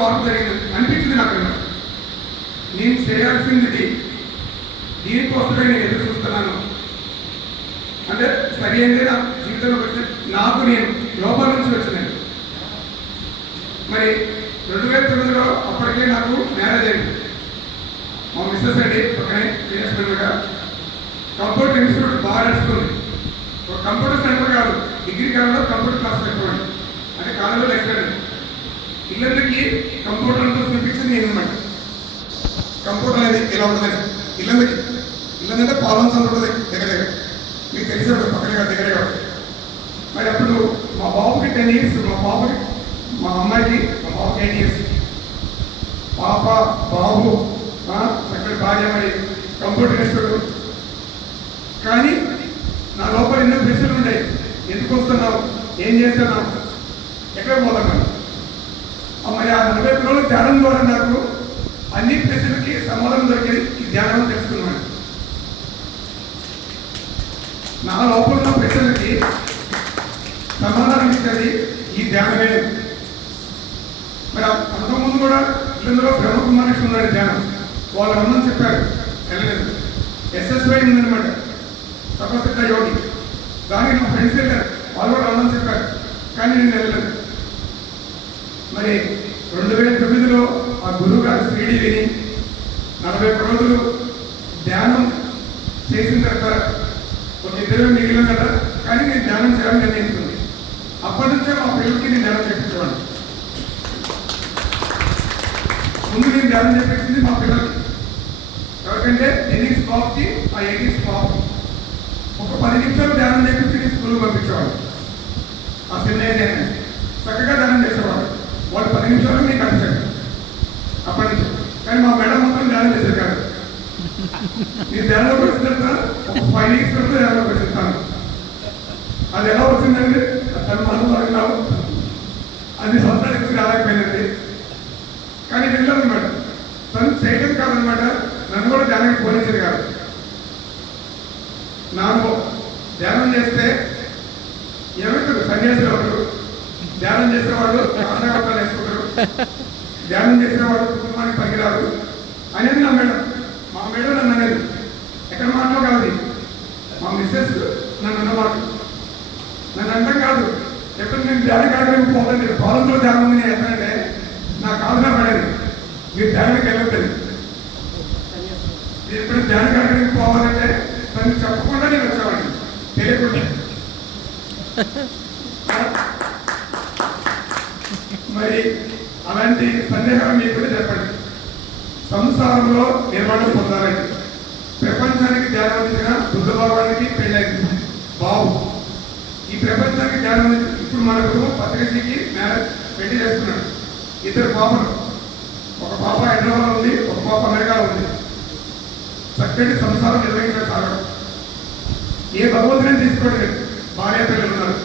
మార్పు జరిగింది అనిపించింది నాకు. నేను చేయాల్సింది దీనికోసమే నేను ఎదురు చూస్తున్నాను అంటే సరి అయింది. నా జీవితంలోకి వచ్చిన నాకు నేను లోపల నుంచి వచ్చినాను. మరి 2009లో అప్పటికే నాకు మ్యారేజ్ అయింది. మా మిస్సెస్ అండి పక్కనే బిజినెస్మెన్గా కంప్యూటర్ ఇన్స్టిట్యూట్ బాగా నడుస్తుంది. ఒక కంప్యూటర్ సెంటర్ కాదు, డిగ్రీ కాలంలో కంప్యూటర్ క్లాస్ పెట్టండి అంటే కాలేజీలో లెక్చరర్. ఇల్లందరికీ కంప్యూటర్ అంతా చూపించింది నేను అనమాట. కంప్యూటర్ అనేది ఇలా ఉంటుందని ఇల్లందంటే పాలన్స్ అంత ఉంటుంది దగ్గర దగ్గర మీకు తెలిసే ఉంటుంది పక్కనే దగ్గరే కాబట్టి. మరి అప్పుడు మా బాబుకి 10 years, మా అమ్మాయికి మా బాబుకి 8 years. పాప బాబు చక్కటి భార్య మరి కంప్యూటర్ ఇన్స్టిట్యూట్. కానీ నా లోపల ఎన్నో ప్రశ్నలు ఉంటాయి. ఎందుకు వస్తున్నావు, ఏం చేస్తున్నావు, ఎక్కడ పోతున్నావు. మరి ఆ 40 రోజుల ధ్యానం ద్వారా నాకు అన్ని ప్రశ్నలకి సమాధానం దొరికేది ఈ ధ్యానం తెలుసుకున్నాను. నా లోపల ఉన్న ప్రశ్నలకి సమాధానం ఇచ్చేది ఈ ధ్యానమే. మరి అంతకుముందు కూడా ఇందులో బ్రహ్మకుమారి ఉన్నాడు ధ్యానం. వాళ్ళు రమ్మని చెప్పారు, వెళ్ళలేదు. SSY ఉందనమాట, తపసిద్ధ యోగి. దానికి నా ఫ్రెండ్స్ వెళ్ళారు, వాళ్ళు కూడా రమ్మని చెప్పారు, కానీ నేను వెళ్ళలేదు. మరి 2009లో ఆ గురువు గారు శ్రీడి విని 41 రోజులు ధ్యానం చేసిన తర్వాత ఒక 2 మిగిలిన కదా, కానీ నేను ధ్యానం చేయాలని నిర్ణయించుకుంది. అప్పటి నుంచే మా పిల్లలకి నేను ధ్యానం చేయించేవాడిని. ముందు నేను ధ్యానం చేయించింది మా పిల్లలకి. ఎవరికంటే 10 బాబుకి ఆ 8 బాబు ఒక 10 నిమిషాలు ధ్యానం చేయించి స్కూల్కి పంపించేవాడు. ఆ చిన్న చక్కగా ధ్యానం చేసేవాడు. వాళ్ళు 10 నిమిషాలు మీకు కలిసాడు అప్పటి నుంచి. కానీ మా మేడం మొత్తం ధ్యానం చేశారు కాదు. నేను ధ్యానంలోకి వచ్చిన తర్వాత ఒక 5 years వరకు ధ్యానంలోకి వచ్చిస్తాను. అది ఎలా వచ్చిందండి, తను మనకు అన్ని సంవత్సరాలు ఎక్కువ రాలేకపోయిందండి. కానీ వెళ్ళాలన్నమాట. తను చేయడం కాదనమాట, నన్ను కూడా ధ్యానానికి పోలించేది కాదు. నాకు ధ్యానం చేస్తే ఎవరు సన్యాసులు ఒకరు, ధ్యానం చేసేవాళ్ళు ఆంధ్రవర్తాలు వేసుకుంటారు, ధ్యానం చేసేవాళ్ళు కుటుంబానికి పనికిరాదు అనేది నా మేడం. మా మేడం నన్ను అనేది ఎక్కడ మాటలో కాదు, మా మిస్సెస్ నన్ను అన్నమాట. నన్ను అంటాం కాదు, ఎప్పుడు నేను ధ్యానం కార్యక్రమం పోతుంది, పాలంలో ధ్యానం ఉంది నేను ఎక్కడంటే నా కాదుగా పడేది, మీరు ధ్యానానికి వెళ్ళొద్దని. నేను ఎప్పుడు ధ్యాన కార్యక్రమం పోవాలంటే తను చెప్పకుండా నేను వచ్చేవాడిని, తెలియకుండా. మరి అలాంటి సందేహాలు మీకు కూడా చెప్పండి. సంసారంలో నిర్మాణం పొందాలండి. ప్రపంచానికి ధ్యానం అందించిన బుద్ధ భగవానికి పెళ్ళైంది బాబు. ఈ ప్రపంచానికి ధ్యానం ఇప్పుడు మన కుటుంబం పత్రికకి మ్యారేజ్ పెళ్లి చేస్తున్నాడు. 2 పాపలు, ఒక పాప హైదరాబాద్లో ఉంది, ఒక పాప అమెరికాలో ఉంది. చక్కటి సంసారం నిర్వహించడం సాగడం. ఏ భగవంతుని తీసుకోవడం, భార్య పిల్లలు ఉన్నారు.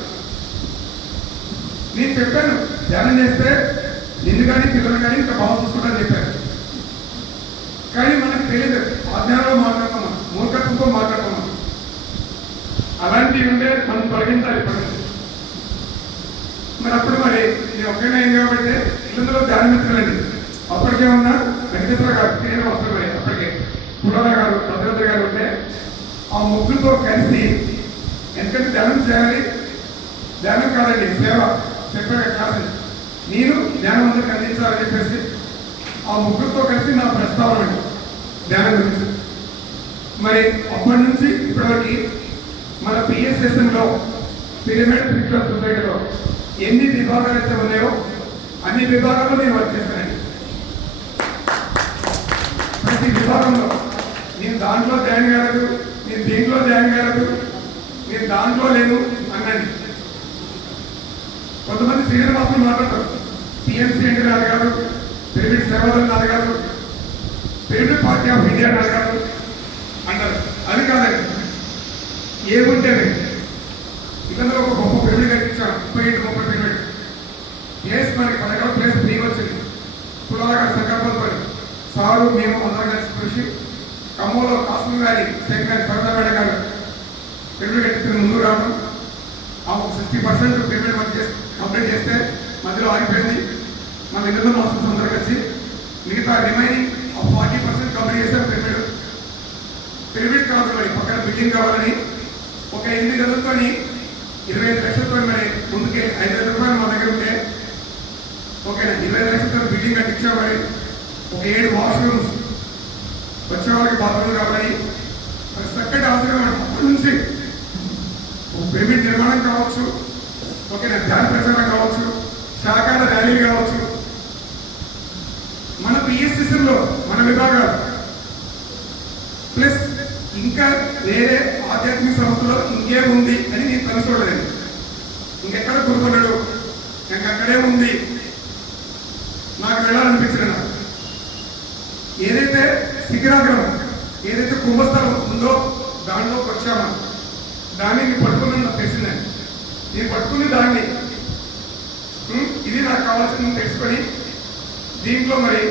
నేను చెప్పాను ధ్యానం చేస్తే నిన్ను కానీ పిల్లలు కానీ ఇంకా బాగా చూసుకుంటాను చెప్పాను. కానీ మనకు తెలియదు, అజ్ఞానంలో మాట్లాడుతున్నాం, మూర్ఖత్వంతో మాట్లాడుతున్నాం. అలాంటివి ఉంటే మనం తొలగించాలి. మరి అప్పుడు మరి నేను ఒక్కనే అయింది కాబట్టి ఇళ్ళలో ధ్యానం ఎత్తులండి. అప్పటికే ఉన్న వెంకటేశ్వర గారు నేను వస్తారు మరి అప్పటికే పురాణ గారు భద్రత గారు ఉంటే ఆ ముగ్గులతో కలిసి ఎందుకంటే ధ్యానం చేయాలి, ధ్యానం కాదండి సేవ చెప్పాడు క్లాస్. నేను ధ్యానం అందరికి అందించాలని చెప్పేసి ఆ ముగ్గురితో కలిసి నా ప్రస్తావన అండి ధ్యానం గురించి. మరి అప్పటి నుంచి ఇప్పటివరకు మన PSSMలో పిరమిడ్ స్పిరిచువల్ సొసైటీలో ఎన్ని విభాగాలు అయితే ఉన్నాయో అన్ని విభాగాల్లో నేను వర్క్ చేస్తానండి. ప్రతి విభాగంలో నేను దాంట్లో ధ్యానం కాలేదు, నేను దీంట్లో ధ్యానం కాలేదు, నేను దాంట్లో లేను అనండి. కొంతమంది సీనియర్ మాత్రం మాట్లాడతారు, PMC అంటే నాది కాదు, పిరమిడ్ సేవలు నాది కాదు, పిరమిడ్ పార్టీ ఆఫ్ ఇండియా నాది కాదు అంటారు. అది కాదండి, ఏముంటేనే ఇక్కడ ఒక గొప్ప పిరమిడ్ కట్టించాం, 30 పిరమిడ్ ప్లేస్ మనకి 10 ప్లేస్ ఫ్రీ వచ్చింది. పులాగా సంకల్పం పడి సారు మేము అందరం కలిసి కృషి ఖమ్మంలో కాశ్మీర్ వ్యాలీ శేఖర్ సరదాపేట గారు పిరమిడ్ కట్టించిన ముందు రావడం, ఆ 60% పేమెంట్ వర్క్ కంప్లీట్ చేస్తే మధ్యలో ఆగిపోయింది. మన ఇళ్ళలో మాస్టర్స్ అందరూ కలిసి మిగతా రిమైనింగ్ 40% కంప్లీట్ చేశారు. పిరమిడ్ కావాలి మరి పక్కన బిల్డింగ్ కావాలని ఒక 8 గదులతో 25 లక్షలతో మరి ముందుకే 5,000 రూపాయలు మా దగ్గర ఉంటే ఓకేనా 25 లక్షలతో బిల్డింగ్ కట్టించాం. మరి ఒక 7 వాష్రూమ్స్ వచ్చే వాళ్ళకి బాత్రూమ్ కావాలి. మరి చక్కటి అవసరం అప్పటి నుంచి పిరమిడ్ నిర్మాణం కావచ్చు, ఓకేనా ధ్యాన ప్రచారం కావచ్చు, శాఖాల ర్యాలీలు కావచ్చు, మన పిఎస్సిలో మన విభాగాలు ప్లస్ ఇంకా వేరే ఆధ్యాత్మిక సంస్థలో ఇంకేముంది అని నేను తెలుసుకోలేదు. ఇంకెక్కడ కోరుకున్నాడు, ఇంకక్కడే ఉంది నాకు వెళ్ళాలనిపించిన ఏదైతే శిఖరాగ్రహం ఏదైతే కుంభస్థలం ఉందో దానిలోకి వచ్చామో దాన్ని నేను పట్టుకున్నాను. నాకు తెలిసిందని నేను పట్టుకుని దాన్ని ఇది నాకు కావాల్సింది తెలుసుకొని దీంట్లో మరి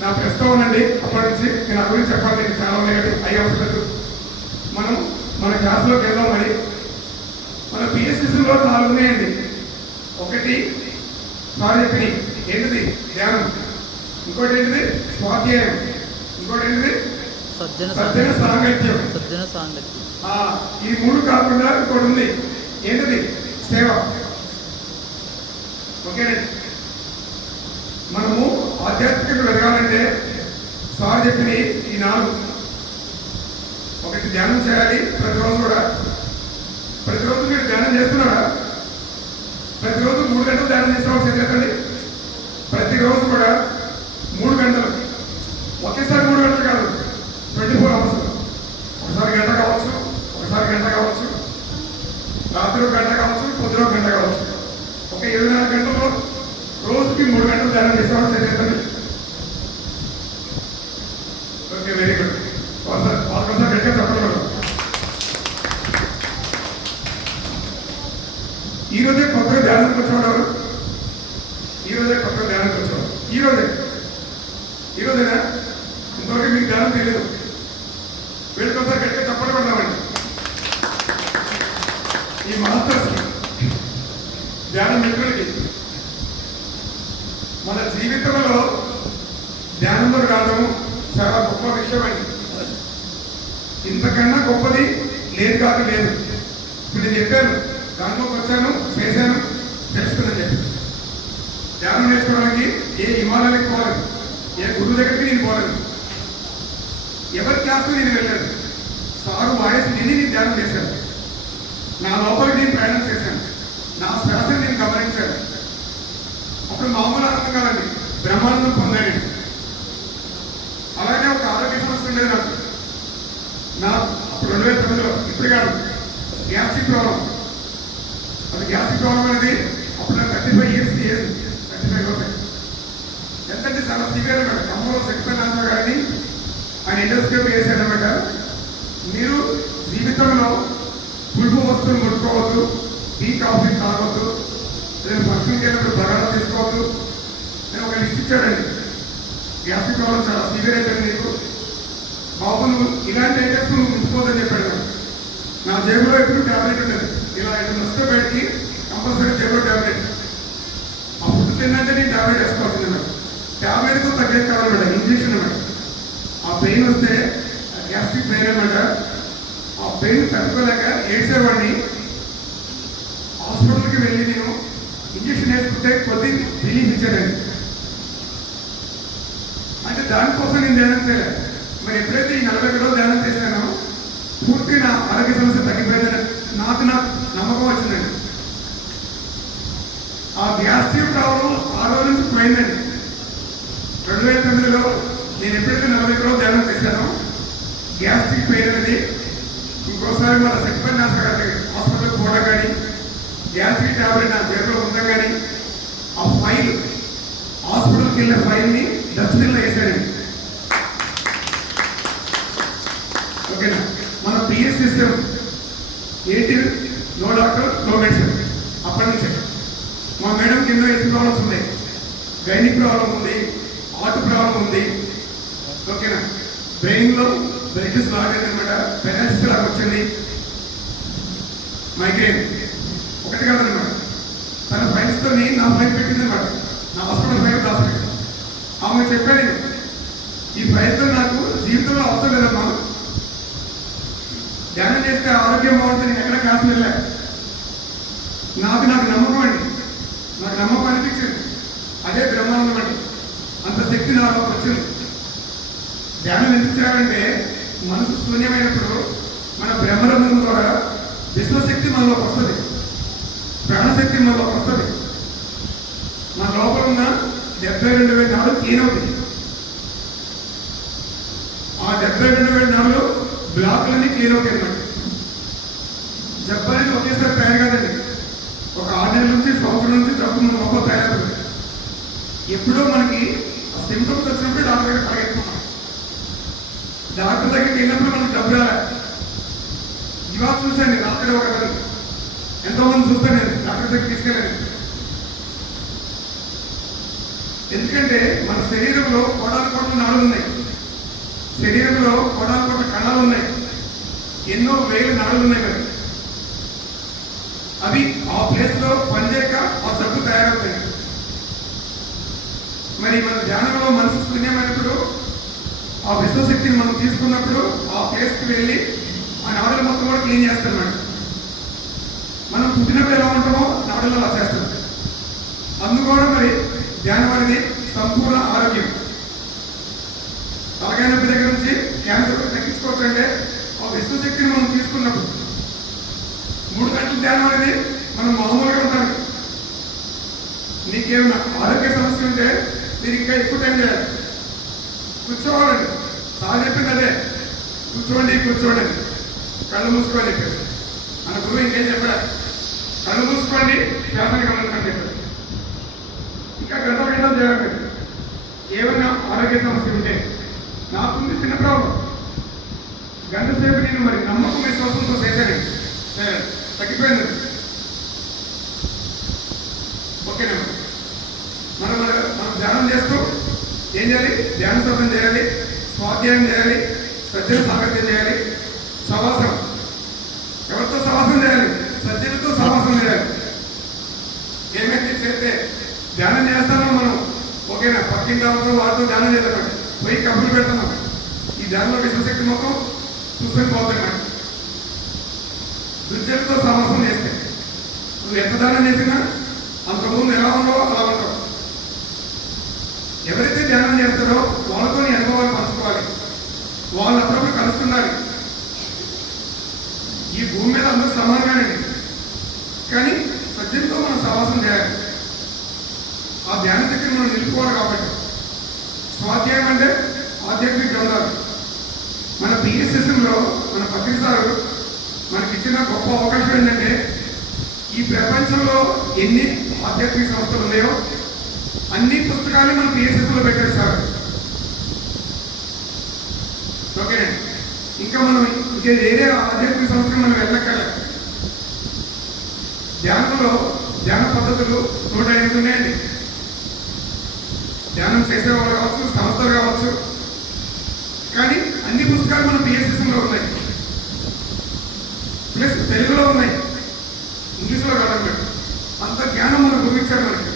నా ప్రస్తావన అండి. అప్పటి నుంచి నేను ఆ గురించి చెప్పాలి, నేను చాలా ఉన్నాయి అయ్యే అవసరం. మనం మన క్లాస్లోకి వెళ్దాం. మరి మన పిఎస్సిలో 4 ఉన్నాయండి. ఒకటి సార్ చెప్పి ఏంటిది ధ్యానం, ఇంకోటి ఏంటిది స్వాధ్యాయం, ఇంకోటి ఏంటిది సజ్జన సాంగత్యం. ఈ 3 కాకుండా ఇంకోటి ఉంది ఏంటిది సేవ. ఓకేనండి, మనము ఆధ్యాత్మికంగా ఎదగాలంటే సార్ చెప్పిన ఈ 4 ఒకటి ధ్యానం చేయాలి. ప్రతిరోజు కూడా ప్రతిరోజు మీరు ధ్యానం చేస్తున్నారా? ప్రతిరోజు 3 గంటలు ధ్యానం చేసేవాళ్ళు చేతండి. ప్రతిరోజు కూడా 3 గంటలు, ఒకేసారి 3 గంటలు కాదు, 24 అవర్స్. ఒకసారి గంట కావచ్చు, ఒకసారి గంట కావచ్చు, రాత్రి 1 గంట కావచ్చు, పొద్దున 1 గంట కావచ్చు. ఒక 24 గంటల్లో రోజుకి 3 గంటలు ధ్యానం చేసేవాళ్ళు చేతండి. Okay, very good. వాళ్ళకోసారి గట్టిగా చెప్పడం. ఈరోజే కొత్తగా ధ్యానానికి వచ్చేవాడు, ఈరోజే కొత్తగా ధ్యానానికి వచ్చేవాడు, ఈరోజేనా ఇంతవరకు మీకు ధ్యానం తెలియదు. వీళ్ళకోసారి గట్టిగా చెప్పడం పడదామండి. ఈ మాస్టర్స్ ధ్యానం మిత్రులకి మన జీవితంలో ధ్యానంలో రావడం చాలా గొప్ప విషయం అండి. ఇంతకన్నా గొప్పది లేదు కాదు లేదు. ఇప్పుడు నేను చెప్పాను, దాంట్లోకి వచ్చాను, చేశాను, తెలుసుకున్నాను చెప్పి ధ్యానం నేర్చుకోవడానికి ఏ హిమాలయాలకు పోలేదు, ఏ గురువు దగ్గరికి నేను పోలేదు, ఎవరి క్లాస్కు నేను వెళ్ళాను. సారు వాయిస్ విని నేను ధ్యానం చేశాను. నా లోపలికి నేను ప్రయాణం చేశాను, నా శ్వాసను నేను గమనించాను. అప్పుడు మామూలు ఆనందం కాదండి, బ్రహ్మానందం పొందాను. అలాగే ఒక ఆరోగ్య సమస్య ఉండేది నాకు అప్పుడు 2009లో, ఇప్పుడు కాదు, గ్యాస్ట్రిక్ ప్రాబ్లం. అది గ్యాస్ట్రిక్ ప్రాబ్లం అనేది అప్పుడు నాకు 35 ఇయర్స్ ఏజ్, 35 లోపే. ఎంతంటే చాలా సివియర్ అనమాట. ఖమ్మంలో శక్తినాథ గారిని ఆయన ఎండోస్కోపీ చేశాడనమాట. మీరు జీవితంలో పులుపు వస్తువులు ముట్టుకోవద్దు, టీ కాఫీ తాగొద్దు, నేను ఫంక్షన్కి వెళ్ళినప్పుడు బగారా తీసుకోవద్దు. నేను ఒక లిస్ట్ ఇచ్చాడండి. గ్యాస్ట్రిక్ ప్రాబ్లం చాలా సివియర్ అయిపోయింది నీకు బాబు, నువ్వు ఇలాంటి ఐటమ్స్ నువ్వు ముట్టుకోవద్దని చెప్పాడు. నా జేబులో ఎప్పుడు ట్యాబ్లెట్ ఉండేది. ఇలా ఐటమ్ వస్తే బయటికి కంపల్సరీ జేబులో ట్యాబ్లెట్. ఆ ఫుడ్ తిన్నంటే నేను ట్యాబ్లెట్ వేసుకోవాల్సింది అన్నమాట. ట్యాబ్లెట్తో తగ్గేది కావాలన్నమాట, ఇంజక్షన్ అన్నమాట. ఆ పెయిన్ వస్తే గ్యాస్ట్రిక్ పెయిన్ అన్నమాట. ఆ పెయిన్ తట్టుకోలేక ఏడ్చేవాడిని. హాస్పిటల్కి వెళ్ళి నేను ఇంజక్షన్ వేసుకుంటే కొద్ది రిలీఫ్ ఇచ్చానండి. అంటే దానికోసం నేను ధ్యానం చేయలేదు. మరి ఎప్పుడైతే ఈ 40 రోజులు ధ్యానం చేశానో పూర్తి నా ఆరోగ్య సమస్య తగ్గిపోయిందని నాకు నమ్మకం వచ్చిందండి. ఆ గ్యాస్ట్రిక్ ప్రాబ్లం ఆ రోజు నుంచి పోయిందండి. 2009లో నేను ఎప్పుడైతే 40 రోజులు ధ్యానం చేశానో గ్యాస్ట్రిక్ పెయిన్ అనేది ఇంకోసారి మన శక్తినాథ గారి హాస్పిటల్కి పోవడం కానీ, గ్యాస్ట్రిక్ ట్యాబ్లెట్ నా జేబులో ఉందా కానీ, ఆ ఫైల్ హాస్పిటల్కి వెళ్ళిన ఫైల్ని డస్ట్బిన్లో వేసానండి. ఓకేనా, మన పిఎస్ సిస్టమ్ ఏంటి, నో డాక్టర్ నో మెడిసిన్. అప్పటి నుంచే మా మేడం కింద ఎన్ని ప్రాబ్లమ్స్ ఉన్నాయి, గైనిక్ ప్రాబ్లం ఉంది, హార్ట్ ప్రాబ్లం ఉంది. ఓకేనా, బ్రెయిన్లో బ్లడ్ స్లాట్ అయిందనమాట, పెరాలసిస్ లాగా వచ్చింది, మైగ్రేన్ ఒకటి కాదనమాట. తన ఫైల్స్తో నా ఫైల్ పెట్టింది అనమాట. నా అవసరం పేరు దాసుడు. ఆమె చెప్పాను, ఈ ప్రయత్నం నాకు జీవితంలో అవసరం లేదమ్మా, ధ్యానం చేస్తే ఆరోగ్యం బాగుంటుంది, ఎక్కడ క్లాస్ వెళ్ళా, నాకు నమ్మకం అండి, నాకు నమ్మకం అనిపించింది, అదే బ్రహ్మానందం అండి, అంత శక్తి నాలో వచ్చింది. ధ్యానం ఎందుకు చేయాలంటే మనసు శూన్యమైనప్పుడు మన బ్రహ్మరంధం ద్వారా విశ్వశక్తి మనలోకి వస్తుంది, ప్రాణశక్తి మనలోకి వస్తుంది. మన లోపల ఉన్న 72,000 నాడులు క్లీన్ అవుతుంది. ఆ 72,000 నాడులు బ్లాక్లన్నీ క్లియర్ అవుతాయి అన్నమాట. జబ్బు అనేది ఒకేసారి తయారు కాదండి, ఒక 6 నెలల నుంచి సంవత్సరం నుంచి జబ్బు మన లోపల తయారవుతుంది. ఎప్పుడో మనకి ఆ సింటమ్స్ వచ్చినప్పుడు డాక్టర్ దగ్గర పరిగెత్తుకున్నాం, డాక్టర్ దగ్గరికి వెళ్ళినప్పుడు మనకు జబ్బు రాలే. ఇవాళ చూశాను రాత్రి ఒక కథ, ఎంతోమంది చూస్తాను నేను డాక్టర్ దగ్గర తీసుకెళ్ళాను. ఎందుకంటే మన శరీరంలో కోటాను నాడులు ఉన్నాయి, శరీరంలో కోటాను కణాలు ఉన్నాయి, ఎన్నో వేల నాడులు ఉన్నాయి. మరి అవి ఆ ప్లేస్ లో పనిచేయక ఆ జబ్బు తయారవుతాయి. మరి మన ధ్యానంలో మనసు శూన్యమైనప్పుడు ఆ విశ్వశక్తిని మనం తీసుకున్నప్పుడు ఆ ప్లేస్కి వెళ్ళి ఆ నాడులు మొత్తం కూడా క్లీన్ చేస్తాం. మేడం మనం పుట్టినప్పుడు ఎలా ఉంటామో నాడులు అలా చేస్తాం. అందుకూడా మరి ధ్యానం అనేది సంపూర్ణ ఆరోగ్యం. తలకాయ నొప్పి దగ్గర నుంచి క్యాన్సర్ తగ్గించుకోవచ్చు అంటే ఆ విశ్వశక్తిని మనం తీసుకున్నప్పుడు. 3 గంటల ధ్యానం అనేది మనం మామూలుగా ఉంటాం. నీకేమైనా ఆరోగ్య సమస్య ఉంటే మీరు ఇంకా ఎక్కువ టైం చేయాలి, కూర్చోవాలండి. సార్ చెప్పింది అదే, కూర్చోండి, కళ్ళు మూసుకోవాలి చెప్పారు. మన గురువు ఇంకేం చెప్పారు, కళ్ళు మూసుకోండి, శ్వాసని గమనించండి చెప్పారు. ఇంకా గంటలు చేయాలి. ఏమైనా ఆరోగ్య సమస్య ఉంటే నాకుంది చిన్న ప్రాబ్లం, గంట సేపు నేను మరి నమ్మకం విశ్వాసంతో చేశాను, తగ్గిపోయింది. ఓకేనా, మనం ధ్యానం చేస్తూ ఏం చేయాలి, ధ్యాన సాధన చేయాలి, స్వాధ్యాయం చేయాలి, సజ్జన సాగత్యం చేయాలి, సవాసం. ఎవరితో సవాసం చేయాలి, సజ్జలతో సవాసం చేయాలి. ఏమైతే చేస్తే ధ్యానం చేస్తానో మనం, ఓకేనా, పక్కింటి వారితో ధ్యానం చేద్దాం, పోయి కబుర్లు పెడుతున్నాం, ఈ ధ్యానంలో విశ్వశక్తి మొత్తం చూసుకొని పోతున్నాం. దుర్జలతో సమాసం చేస్తే నువ్వు ఎంత ధ్యానం చేసినా అంతకుముందు ఎలా ఉన్నావో అలా ఉంటావు. ఎవరైతే ధ్యానం చేస్తారో వాళ్ళతో నీ అనుభవాలు పంచుకోవాలి, వాళ్ళు అప్పుడప్పుడు కలుస్తుండాలి. ఈ భూమి మీద అందరూ సమానంగానే, కానీ సజ్జలతో మనం సవాసం చేయాలి. ఆ ధ్యాన శక్తిని మనం నిలుపుకోవాలి. కాబట్టి స్వాధ్యాయం అంటే ఆధ్యాత్మిక గ్రంథాలు. మన పిఎస్ఎస్ఎంలో మన పత్రిక సారు మనకిచ్చిన గొప్ప అవకాశం ఏంటంటే ఈ ప్రపంచంలో ఎన్ని ఆధ్యాత్మిక సంస్థలు ఉన్నాయో అన్ని పుస్తకాలు మన పిఎస్ఎస్ఎంలో పెట్టారు సార్. ఓకేనండి, ఇంకా మనం ఇంకే వేరే ఆధ్యాత్మిక సంస్థలు మనం వెళ్ళక్కర్లేదు. ధ్యానంలో ధ్యాన పద్ధతులు 108 ఉన్నాయండి. ధ్యానం చేసేవాళ్ళు కావచ్చు, సంస్థలు కావచ్చు, కానీ అన్ని పుస్తకాలు మన పిఎస్ఎస్ఎంలో ఉన్నాయి. ప్లస్ తెలుగులో ఉన్నాయి, ఇంగ్లీష్లో కాదన్నమాట. అంత జ్ఞానం మనం గురించారు మనకి.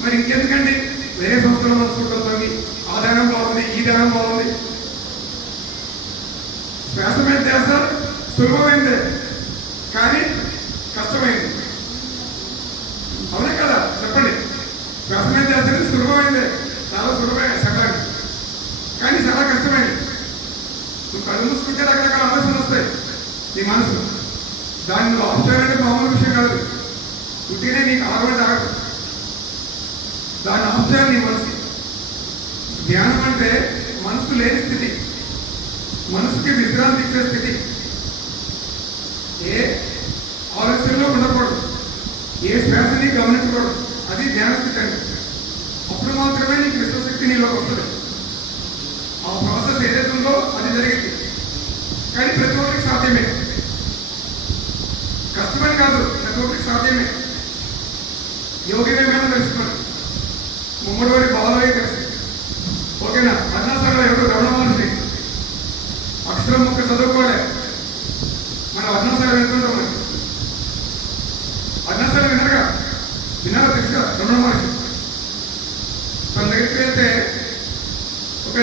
మరి ఇంకెందుకండి వేరే సంస్థలు మనం చూడటం, ఆ ధ్యానం బాగుంది, ఈ ధ్యానం బాగుంది. శ్వాసమైన ధ్యాస సులభమైందే, కానీ కష్టమైంది. అవునే కదా చెప్పండి, శ్వాసమైన ధ్యాస సులభమైందే, చాలా సులభమైన చెప్పడానికి, కానీ చాలా కష్టమైంది. నువ్వు కళ్ళు మూసుకుంటే రకరకాల ఆలోచనలు వస్తాయి నీ మనసు. దాన్ని నువ్వు ఆఫ్ చేయాలంటే మామూలు విషయం కాదు. పుట్టినే నీకు ఆగబడి ఆగదు, దాన్ని ఆఫ్ చేయాలి నీ మనసు. ధ్యానం అంటే మనసు లేని స్థితి, మనసుకి విశ్రాంతి ఇచ్చే స్థితి. ఏ ఆలోచనలో ఉండకూడదు, ఏ శ్వాసని గమనించకూడదు, అది ధ్యాన స్థితి అండి. అప్పుడు మాత్రమే నీకు విశ్వశక్తి నీలోకి వస్తుంది. ఆ ప్రాసెస్ ఏదైతే ఉందో అది జరిగింది, కానీ ప్రతి ఒక్కరికి సాధ్యమే. కష్టమని కాదు, ప్రతి ఒక్కరికి సాధ్యమే. యోగివేమైనా తెలుసుకోండి, ముమ్మడివాడి బాలయ్య తెలుసు. ఓకేనా, అరుణాచలంలో ఎవరు రమణ మహర్షి అక్షరం ముక్క చదువుకోలే. మన అరుణాచలం వెళ్తుంటాం, మరి అరుణాచలం వినరుగా, వినారా తెలుసుగా రమణ మహర్షి. దగ్గరికి వెళ్తే ఒక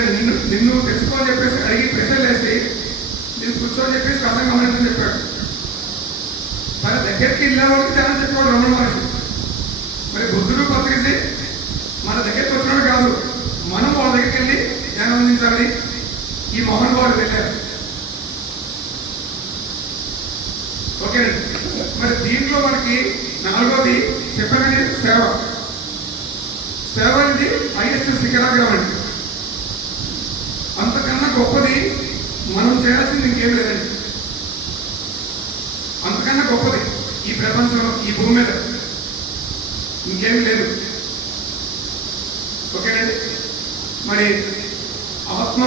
నిన్ను తెలుసుకోని చెప్పేసి అడిగి ప్రశ్నలు వేసి నేను కూర్చోని చెప్పేసి కథం గమనించని చెప్పాడు. మన దగ్గరికి వెళ్ళే వాళ్ళకి ధ్యానం చెప్పాడు రమణ మహర్షి. మరి బుద్ధుడు పత్రిక మన దగ్గరికి వచ్చినాడు కాదు, మనం వాళ్ళ దగ్గరికి వెళ్ళి ధ్యానం అందించాలని ఈ మహానుభావుడు వెళ్ళారు. ఓకేనండి. మరి దీంట్లో మనకి నాలుగోది చెప్పగానే సేవ. సేవ అనేది హైయెస్ట్ శిఖరాగ్రం అండి. అంతకన్నా గొప్పది మనం చేయాల్సింది ఇంకేం లేదండి. అంతకన్నా గొప్పది ఈ ప్రపంచంలో, ఈ భూమి మీద ఇంకేం లేదు. ఓకేనండి. మరి ఆత్మ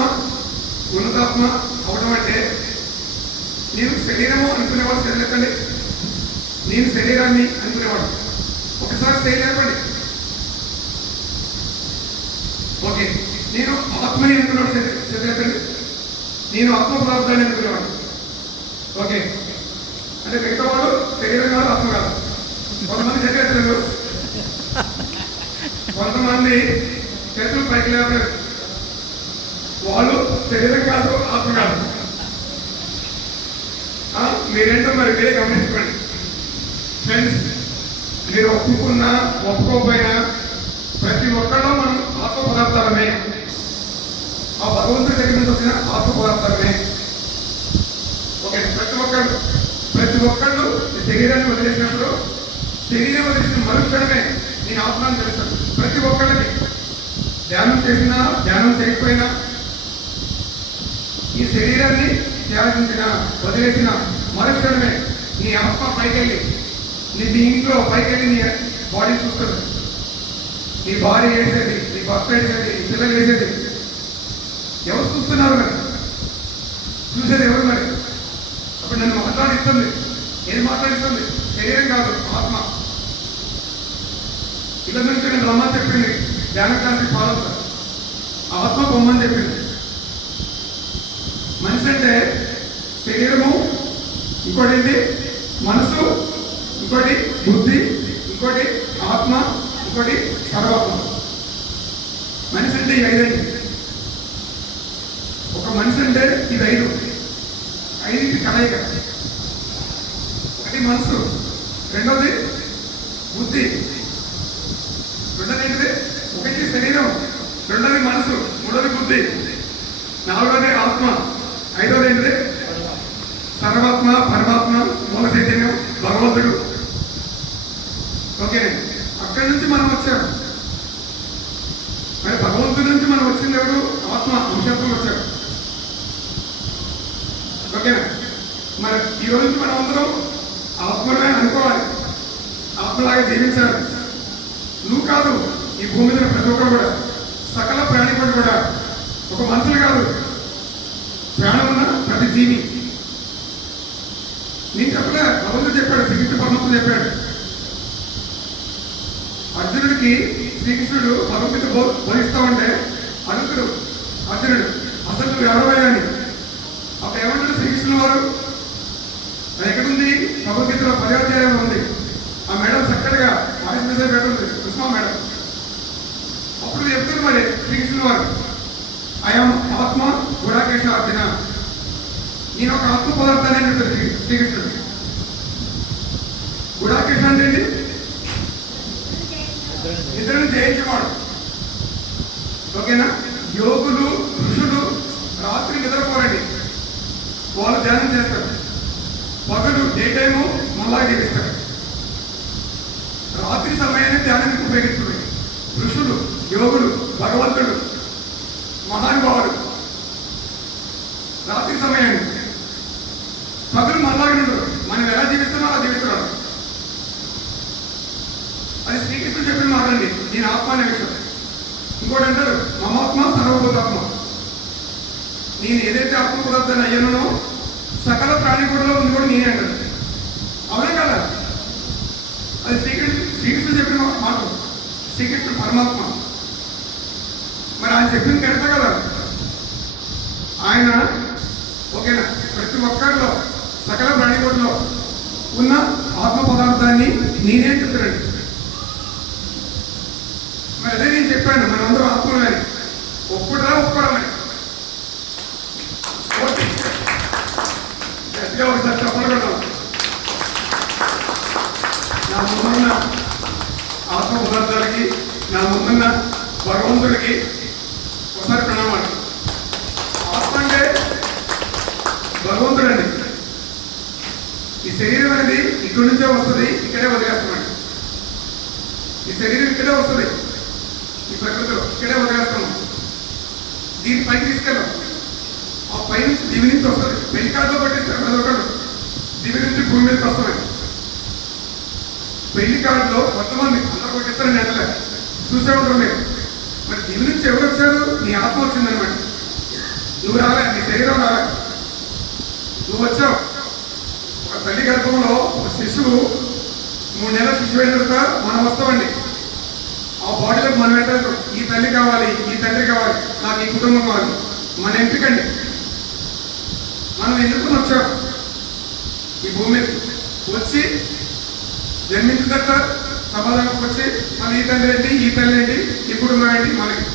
ఉన్నతాత్మ అవడం అంటే నేను శరీరము అనుకునేవాడు శరీరండి, నేను శరీరాన్ని అనుకునేవాడు ఒకసారి చేయలేపండి. ఓకే, నేను ఆత్మని అనుకునేవాడు శరీరండి, నేను ఆత్మ పదార్థాన్ని అనుకునేవాడు. ఓకే, అంటే మిగతా వాడు శరీరం కాదు, ఆత్మ కాదు. కొంతమంది శరీరలు, కొంతమంది చేతులు పైకి లేపలేదు, వాళ్ళు శరీరం కాదు, ఆత్మ కాదు. మీరేంటో మరి మీరే గమనించుకోండి ఫ్రెండ్స్. మీరు ఒప్పుకున్నా ఒప్పుకోకపోయినా ప్రతి ఒక్కళ్ళు మనం ఆత్మ పదార్థాలమే, ఆ భగవంతుడి దగ్గర నుంచి వచ్చిన ఆత్మ పదార్థాలమే. ఓకే, ప్రతి ఒక్కళ్ళు శరీరాన్ని వదిలేసినప్పుడు శరీరం వదిలేసిన మరుక్షణమే నేను ఆత్మని తెలుస్తాను. ప్రతి ఒక్కళ్ళకి ధ్యానం చేసినా ధ్యానం చేయకపోయినా ఈ శరీరాన్ని త్యాగించిన వదిలేసిన మరుక్షణమే నీ ఆత్మ పైకెళ్ళి నీ ఇంట్లో పైకెళ్ళి నీ బాడీ చూస్తుంది. నీ భార్య వేసేది, నీ భర్త వేసేది, నీ పిల్లలు వేసేది ఎవరు చూస్తున్నారు? మరి చూసేది ఎవరు? మరి అప్పుడు నన్ను మాట్లాడిస్తుంది, ఏం మాట్లాడిస్తుంది? శరీరం కాదు, ఆత్మ. ఇలా నుంచి నేను రమ్మని చెప్పింది, ధ్యాన క్లాస్కి ఫాలో సార్. ఆత్మ బొమ్మని చెప్పింది. మనిషి అంటే శరీరము, ఇంకోటి ఏంటి మనసు, ఇంకోటి బుద్ధి, ఇంకోటి ఆత్మ, ఇంకోటి సర్వాత్మ. మనిషి అంటే ఈ ఐదండి. ఒక మనిషి అంటే ఇది ఐదింటి కలయిక. ఒకటి మనసు, రెండోది బుద్ధి, రెండోది ఏంటిది? ఒకటి శరీరం, రెండోది మనసు, మూడోది బుద్ధి, నాలుగోది ఆత్మ, ఐదోది ఏంటిది? సర్వాత్మ, పరమాత్మ, మూల చైతన్యం, భగవంతుడు. ఓకే, అక్కడి నుంచి మనం వచ్చాం. మరి భగవంతుడి నుంచి మనం వచ్చింది ఎవరు? ఆత్మ అంశత్వం వచ్చాడు. ఓకేనా? మరి ఈ రోజు మనం అందరం ఆత్మలే అనుకోవాలి, ఆత్మలాగా జీవించాలి. నువ్వు కాదు, ఈ భూమి మీద ప్రతి ఒక్కరు కూడా, సకల ప్రాణి కూడా, ఒక మనుషులు కాదు, ప్రాణం ఉన్న ప్రతి జీవి. నేను చెప్పలే, భగవంతుడు చెప్పాడు, శ్రీకృష్ణ పరమాత్మ చెప్పాడు అర్జునుడికి. శ్రీకృష్ణుడు భగవద్గీత బోధిస్తా ఉంటే అడుగుతాడు అర్జునుడు, అసలు నువ్వు ఎవరవయ్యా అని. అప్పుడు ఏమంటాడు శ్రీకృష్ణుల వారు? అది ఎక్కడుంది? భగవద్గీతలో 10వ అధ్యాయంలో ఉంది. ఆ మేడం చక్కగా వాయిస్ మెసేజ్ పెట్టుంది, సుష్మా మేడం. అప్పుడు చెప్తారు మరి శ్రీకృష్ణుల వారు, అయం ఆత్మ గుడాకేశ అర్జున, నేను ఒక ఆత్మ పదార్థాన్ని అని చెప్తారు శ్రీకృష్ణుడు. గుడాకేశ అంటే ఏంటి? నిద్రను జయించేవాడు. ఓకేనా? యోగులు, ఋషులు రాత్రి నిద్రపోరండి, వాళ్ళు ధ్యానం చేస్తారు. పగలు డే టైము మళ్ళా జీవిస్తారు. రాత్రి సమయాన్ని ధ్యానానికి ఉపయోగిస్తుంది ఋషులు, యోగులు, భగవంతుడు, మహానుభావుడు. రాత్రి సమయాన్ని, పగలు మళ్ళాగా ఉండరు. మనం ఎలా జీవిస్తున్నామో అలా జీవిస్తున్నాడు. అది శ్రీకృష్ణుడు చెప్పిన మాట అండి, నేను ఆత్మ అనే విషయం. ఇంకోటి అంటారు మమాత్మ సర్వభూతాత్మ. నేను ఏదైతే ఆత్మ పదార్థాన్ని అయ్యానో సకల ప్రాణి కూడా ఉంది కూడా నేనే అంటారు. అవునా కదా? అది శ్రీకృష్ణుడు చెప్పిన మాట. శ్రీకృష్ణుడు పరమాత్మ. మరి ఆయన చెప్పింది కరెక్టా కదా? ఆయన ఓకేనా? ప్రతి ఒక్కరిలో సకల ప్రాణికోటిలో ఉన్న ఆత్మ పదార్థాన్ని నేనే చెప్తున్నాడు. మరి అదే నేను చెప్పాను మనమందరం ఆత్మలు అని ఒప్పుడురా ఒప్పుకోవడమని గట్టిగా ఒకసారి చెప్పగలం. నా ముందున్న ఆత్మ పదార్థాలకి నా ముందున్న భగవంతుడికి ఒకసారి ప్రణామాలు. ఆత్మ అంటే భగవంతుడండి. ఈ శరీరం అనేది ఇక్కడి నుంచే వస్తుంది, ఇక్కడే వదిలేస్తామండి. ఈ శరీరం ఇక్కడే వస్తుంది, ఈ ప్రకృతిలో ఇక్కడే వదిలేస్తాము. దీని పైకి తీసుకెళ్ళాం. ఆ పై నుంచి దివి నుంచి వస్తుంది. పెళ్లికాడలో పట్టిస్తారు ప్రతి ఒక్కరు. దివి నుంచి భూమి మీదకి వస్తాయి. పెళ్లి కార్డులో కొంతమంది అందరూ కొట్టిస్తారని అంటలే, చూసే ఉంటారు మీరు. మరి దివి నుంచి ఎవరు వచ్చారు? నీ ఆత్మ వచ్చిందనమాట. నువ్వు రాలే, నీ శరీరం రాలే, నువ్వు వచ్చావు. ఒక తల్లి గర్భంలో ఒక శిశువు 3 నెలల శిశువు అయిన తర్వాత మనం వస్తామండి. ఆ బాడీలోకి మనం ఏంటారు, ఈ తల్లి కావాలి, ఈ తండ్రి కావాలి, నాకు ఈ కుటుంబం కావాలి. మన ఎంపికండి. మనం ఎన్నుకుని వచ్చాం ఈ భూమి వచ్చి జన్మించిన తర్వాత సమాధానంకి వచ్చి మన ఈ తండ్రి ఏంటి, ఈ తల్లి ఏంటి, ఈ కుటుంబం ఏంటి మనకి.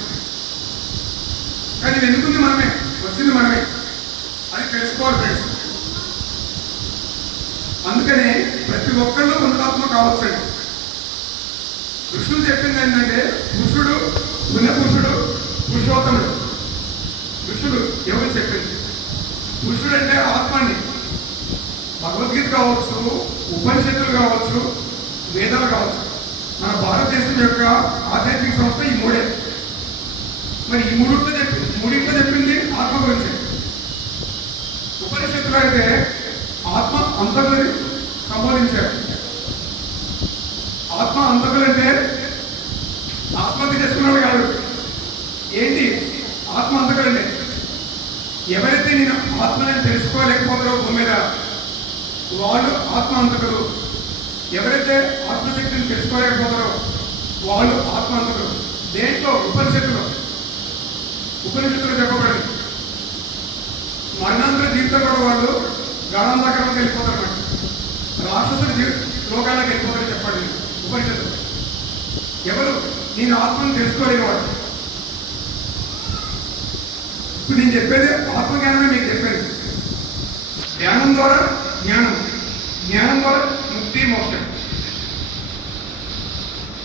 కానీ ఎన్నుకుంది మనమే, వచ్చింది మనమే. అది తెలుసుకోవాలి ఫ్రెండ్స్. అందుకనే ప్రతి ఒక్కళ్ళు ఉన్నతాత్మ కావచ్చండి. కృష్ణుడు చెప్పింది ఏంటంటే పురుషుడు, పుణ్యపురుషుడు, పురుషోత్తముడు. కృష్ణుడు ఎవరు చెప్పింది? పురుషుడు అంటే ఆత్మని. భగవద్గీత కావచ్చు, ఉపనిషత్తులు కావచ్చు, వేదాలు కావచ్చు. మన భారతదేశం యొక్క ఆధ్యాత్మిక సంస్థ ఈ 3. మరి ఈ మూడింట్లో చెప్పింది ఆత్మ గురించి. ఉపనిషత్తులు అయితే ఆత్మ అంతకులని సంబోధించారు. ఆత్మ అంతకులంటే ఆత్మహత్య చేసుకున్నాడు కాదు. ఏంటి ఆత్మ అంతకులంటే? ఎవరైతే నేను ఆత్మని తెలుసుకోలేకపోతారో భూమి మీద వాళ్ళు ఆత్మ అంతకులు. ఎవరైతే ఆత్మశక్తిని తెలుసుకోలేకపోతారో వాళ్ళు ఆత్మ అంతకులు. దేంట్లో? ఉపనిషత్తులో చెప్పబడింది. మరణాంతర జీవితం కూడా వాళ్ళు గాఢాంధకారంలోకి వెళ్ళిపోతారు అన్నమాట. రాక్షసుల లోకాలకు వెళ్ళిపోతారని చెప్పండి ఉపనిషత్తులు. ఎవరు? నేను ఆత్మను తెలుసుకోలేవాడు. ఇప్పుడు నేను చెప్పేది ఆత్మజ్ఞానమే మీకు చెప్పేది. ధ్యానం ద్వారా జ్ఞానం, జ్ఞానం ద్వారా ముక్తి, మోక్షం.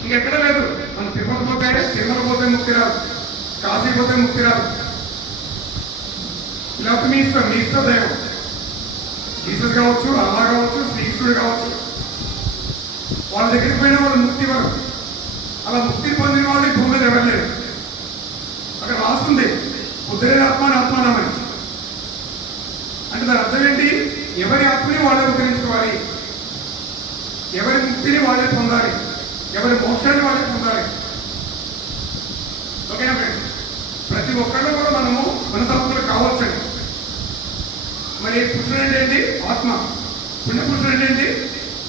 ఇంకెక్కడ లేదు. మనం తిరుపతి పోతే, తిరుమల పోతే ముక్తి రాదు, కాశీ పోతే ముక్తి రాదు. లేకపోతే మీ ఇష్టం దైవం. జీసస్ కావచ్చు, అల్లా కావచ్చు, శ్రీకృష్ణుడు కావచ్చు. వాళ్ళ దగ్గరికి పోయినా వాళ్ళు ముక్తి ఇవ్వరు. అలా ముక్తి పొందిన వాళ్ళు ఈ భూమి మీద ఎవరలేరు. అక్కడ రాస్తుంది ఉద్ధరేణాత్మ ఆత్మానామని. అంటే దాని అర్థం ఏంటి? ఎవరి ఆత్మని వాళ్ళే ఉద్ధరించుకోవాలి, ఎవరి ముక్తిని వాళ్ళే పొందాలి, ఎవరి మోక్షాన్ని వాళ్ళే పొందాలి. ఓకేనా ఫ్రెండ్స్? ప్రతి ఒక్కళ్ళు కూడా మనము ఉన్నతాత్మలు కావచ్చండి. మరి పురుషుడు అంటే ఏంటి? ఆత్మ. పుణ్యపురుషుడు అంటే ఏంటి?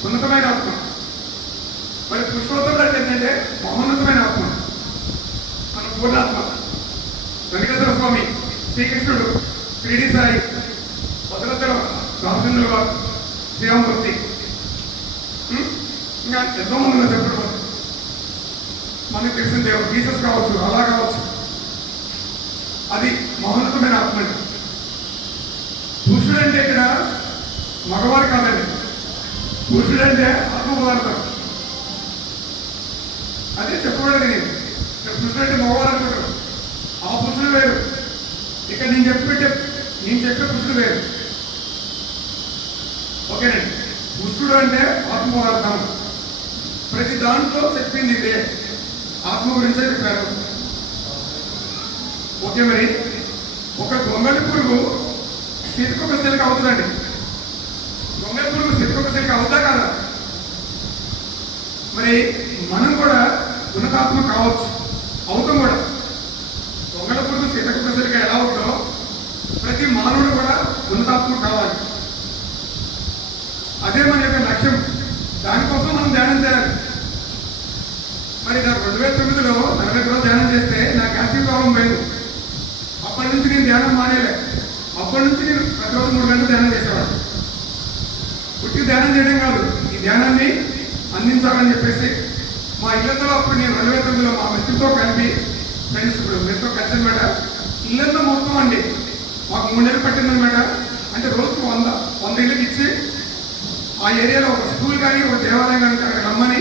ఉన్నతమైన ఆత్మ. మరి పురుషోత్తముడు అంటే ఏంటంటే మహోన్నతమైన ఆత్మ, మన పూర్ణాత్మ. వెంకటేశ్వర స్వామి, శ్రీకృష్ణుడు, శ్రీడి సాయి, భద్రాచలం రామచంద్రుల వారు, శ్రీరామమూర్తి, ఇంకా ఎంతో మంది ఉన్నారు చెప్పడం. మనకు తెలిసిన దేవుడు జీసస్ కావచ్చు, అలా కావచ్చు. అది మహోన్నతమైన ఆత్మ అండి. పురుషుడు అంటే ఇక్కడ మగవారు కాదండి. పురుషుడు అంటే ఆత్మ పదార్థం. అదే చెప్పకూడదు. నేను పురుషుడు అంటే మగవారు అనుకుంటారు. ఆ పురుషుడు వేరు. ఇక్కడ నేను చెప్పే పురుషుడు వేరు. ఓకేనండి? పురుషుడు అంటే ఆత్మ పదార్థం. ప్రతి దాంట్లో చెప్పింది ఇదే, ఆత్మ గురించే చెప్పారు. ఓకే. మరి ఒక గొంగళి పురుగు సిరికొక సెల్కి అవుతుందండి. గొంగళి పురుగు సిరికొక సెల్కి అవుతా కాదా? మరి మనం కూడా ఉన్నతాత్మ కావచ్చు, అవుతాం కూడా. గొంగళి పురుగు సిరికొక సెల్కి ఎలా అవుతుందో ప్రతి మానవుడు కూడా ఉన్నతాత్మ కావాలి. అదే మన యొక్క లక్ష్యం. దానికోసం మనం ధ్యానం చేయాలి. మరి నాకు 2009లో 40 రోజులు ధ్యానం చేస్తే నాకు యాక్టివ్ ప్రాబ్లం పోయింది. అప్పటి నుంచి నేను ధ్యానం మానేలే. అప్పటి నుంచి నేను ప్రతిరోజు 3 గంటలు ధ్యానం చేసేవాడు. పుట్టి ధ్యానం చేయడం కాదు, ఈ ధ్యానాన్ని అందించాలని చెప్పేసి మా ఇళ్లలో అప్పుడు నేను 2009లో మా మిత్రులతో కలిపి ఫ్రెండ్స్ ఇప్పుడు మీతో కలిసి అనమాట ఇళ్ళల్లో మొత్తం అండి మాకు 3 నెలలు పట్టిందనమాట. అంటే రోజుకు 100 ఇళ్ళకి ఇచ్చి ఆ ఏరియాలో ఒక స్కూల్ కానీ ఒక దేవాలయం కానీ అక్కడ రమ్మని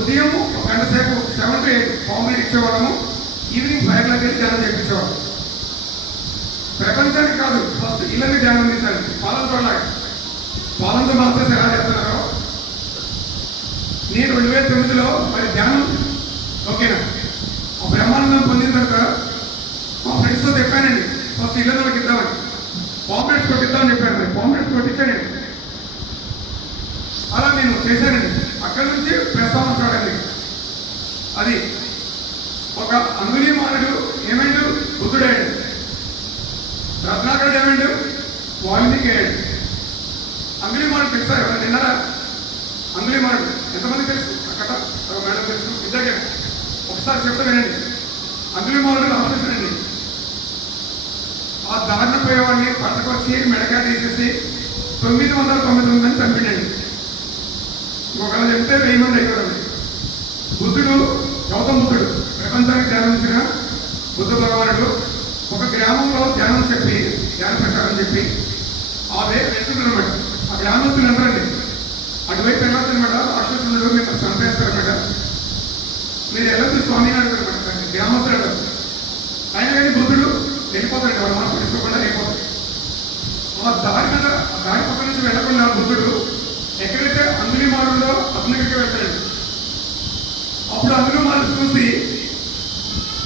ఉదయం ఒక గంట సేపు 7 to 8 పాంప్లెట్ ఇచ్చేవాళ్ళము. ఈవినింగ్ 5 o'clock వెళ్ళి ధ్యానం చేయించేవాళ్ళం. ప్రపంచానికి కాదు, ఫస్ట్ ఇళ్ళని ధ్యానం చేశాను. పాలంతో మాస్టర్స్ ఎలా చేస్తున్నారో నేను 2009లో మరి ధ్యానం ఓకేనా ఆ బ్రహ్మానందం పొందిన తర్వాత మా ఫ్రెండ్స్తో చెప్పానండి ఫస్ట్ ఇళ్ళకి ఇద్దామని, పాంప్లెట్స్ కొట్టిద్దామని చెప్పాను. మరి పాంప్లెట్స్ కొట్టించానండి. అలా నేను చేశానండి. అక్కడి నుంచి ప్రస్తావన చూడండి. అది ఒక అంగుళీమాలుడు ఏమైండు, బుద్ధుడయ్యాడు. రత్నాకరుడు ఏమైండు, వాల్మీకి అయ్యాడు. అంగుళీమాలుడు తెలుసా? ఎవరైనా విన్నారా? అంగుళీమాలుడు ఎంతమంది తెలుసు? అక్కడ మేడం తెలుసు, ఇద్దరికే ఒకసారి చెప్తా వినండి. అంగుళీమాలుడు రామకృష్ణుడండి. ఆ దారిన పోయేవాడిని పట్టుకొచ్చి మెడగా తీసేసి 999 మంది చంపిండండి. ఒకవేళ చెప్తే 1000 మంది అయిపోయాడు. బుద్ధుడు, గౌతమ బుద్ధుడు ప్రపంచానికి ధ్యానించిన బుద్ధ భగవానుడు ఒక గ్రామంలో ధ్యానం చెప్పి ధ్యాన ప్రచారం చెప్పి వెళ్తుందన్నమాట. ఆ గ్రామస్తులు అందరండి అటువైపు వెళ్ళొద్దనమాట. రాక్షసుడు మీరు చంపేస్తారన్నమాట. మీరు వెళ్ళొద్దు స్వామి అడుగుతారన్నమాట. గ్రామస్తులు అడగదు. ఆయన కానీ బుద్ధుడు వెళ్ళిపోతాడు. వాళ్ళ మాట తీసుకోకుండా వెళ్ళిపోతాడు. ఆ దారి పక్క నుంచి వెళ్ళకుండా బుద్ధుడు ఎక్కడైతే అంగుళీమాలుడో అతనికి వెళ్తాడు. అప్పుడు అంగుళీమాలుడు చూసి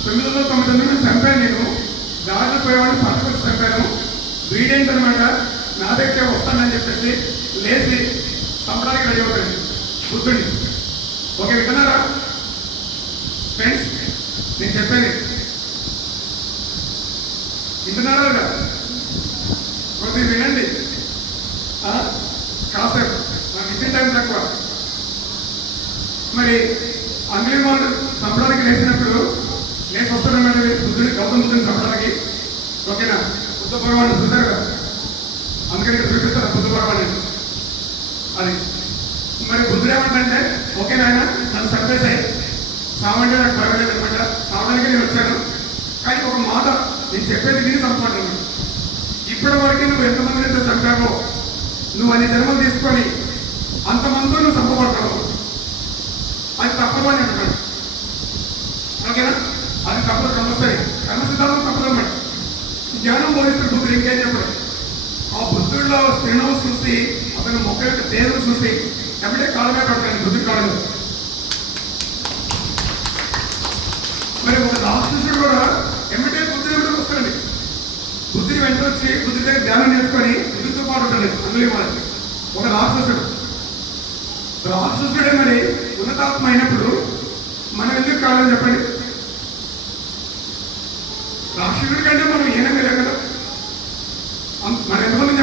999 మంది చంపాను, నేను దారిలో పోయేవాడిని పట్టుకొచ్చి చంపాను, వీడేంటనమాట నా దగ్గర వస్తానని చెప్పేసి లేచి చంపడానికి రెడీ అవుతాడు బుద్ధుడిని. ఓకే, వింటున్నారా ఫ్రెండ్స్? నేను చెప్పాను, వింటున్నారా లేదా? కొద్దిగా వినండి కాసేపు, నాకు ఇచ్చిన టైం తక్కువ. మరి అంగుళీమాలుడు చంపడానికి లేచినప్పుడు లేచి వస్తానన్నమాట బుద్ధుడి, గౌతమ బుద్ధుని చంపడానికి. ఓకేనా? బుద్ధ భగవాను చూశారు కదా, అందుకని ఇక్కడ చూపిస్తారు బుద్ధ భగవాను. అది మరి బుద్ధుడు ఏమంటే ఓకే నాయన నన్ను చంపేశాయి, సావంటే నాకు పర్వాలేదు అనమాట, సావడానికి నేను వచ్చాను, కానీ ఒక మాట నేను చెప్పేది విని చంపమంటున్నాను. ఇప్పటి వరకు నువ్వు ఎంతమంది అయితే చంపావో నువ్వు అన్ని జన్మలు తీసుకొని అంతమందితో నువ్వు చంపబడతావు, అది తప్పదు అని అంటున్నాడు. ఓకేనా? అది తప్పదు, కంపల్సరీ కర్మసిద్ధాంతం తప్పదు అన్నమాట. జ్ఞానం బోధిస్తున్న బుద్ధుడు ఇంకేం చెప్పడు. ఆ బుద్ధుడిలో శ్రీణం చూసి అతను మొక్క యొక్క తేజం చూసి ఎప్పుడే కాళ్ళమే పడతాను బుద్ధుడి కాళ్ళు. మరి ఒక రాక్షసుడు కూడా ఎమ్మటే బుద్ధుడి వెంట వస్తాడండి. బుద్ధుడి వెంట వచ్చి బుద్ధుడి దగ్గర ధ్యానం చేసుకొని బుద్ధుడితో పాటు ఉంటాడు అంగుళీమాలుడు. ఒక రాక్షసుడే మరి ఉన్నతాత్మ అయినప్పుడు మనం ఎందుకు కావాలని చెప్పండి? రాక్షసుడి కంటే మనం ఏమైనా కదా. మనం ఎంతమంది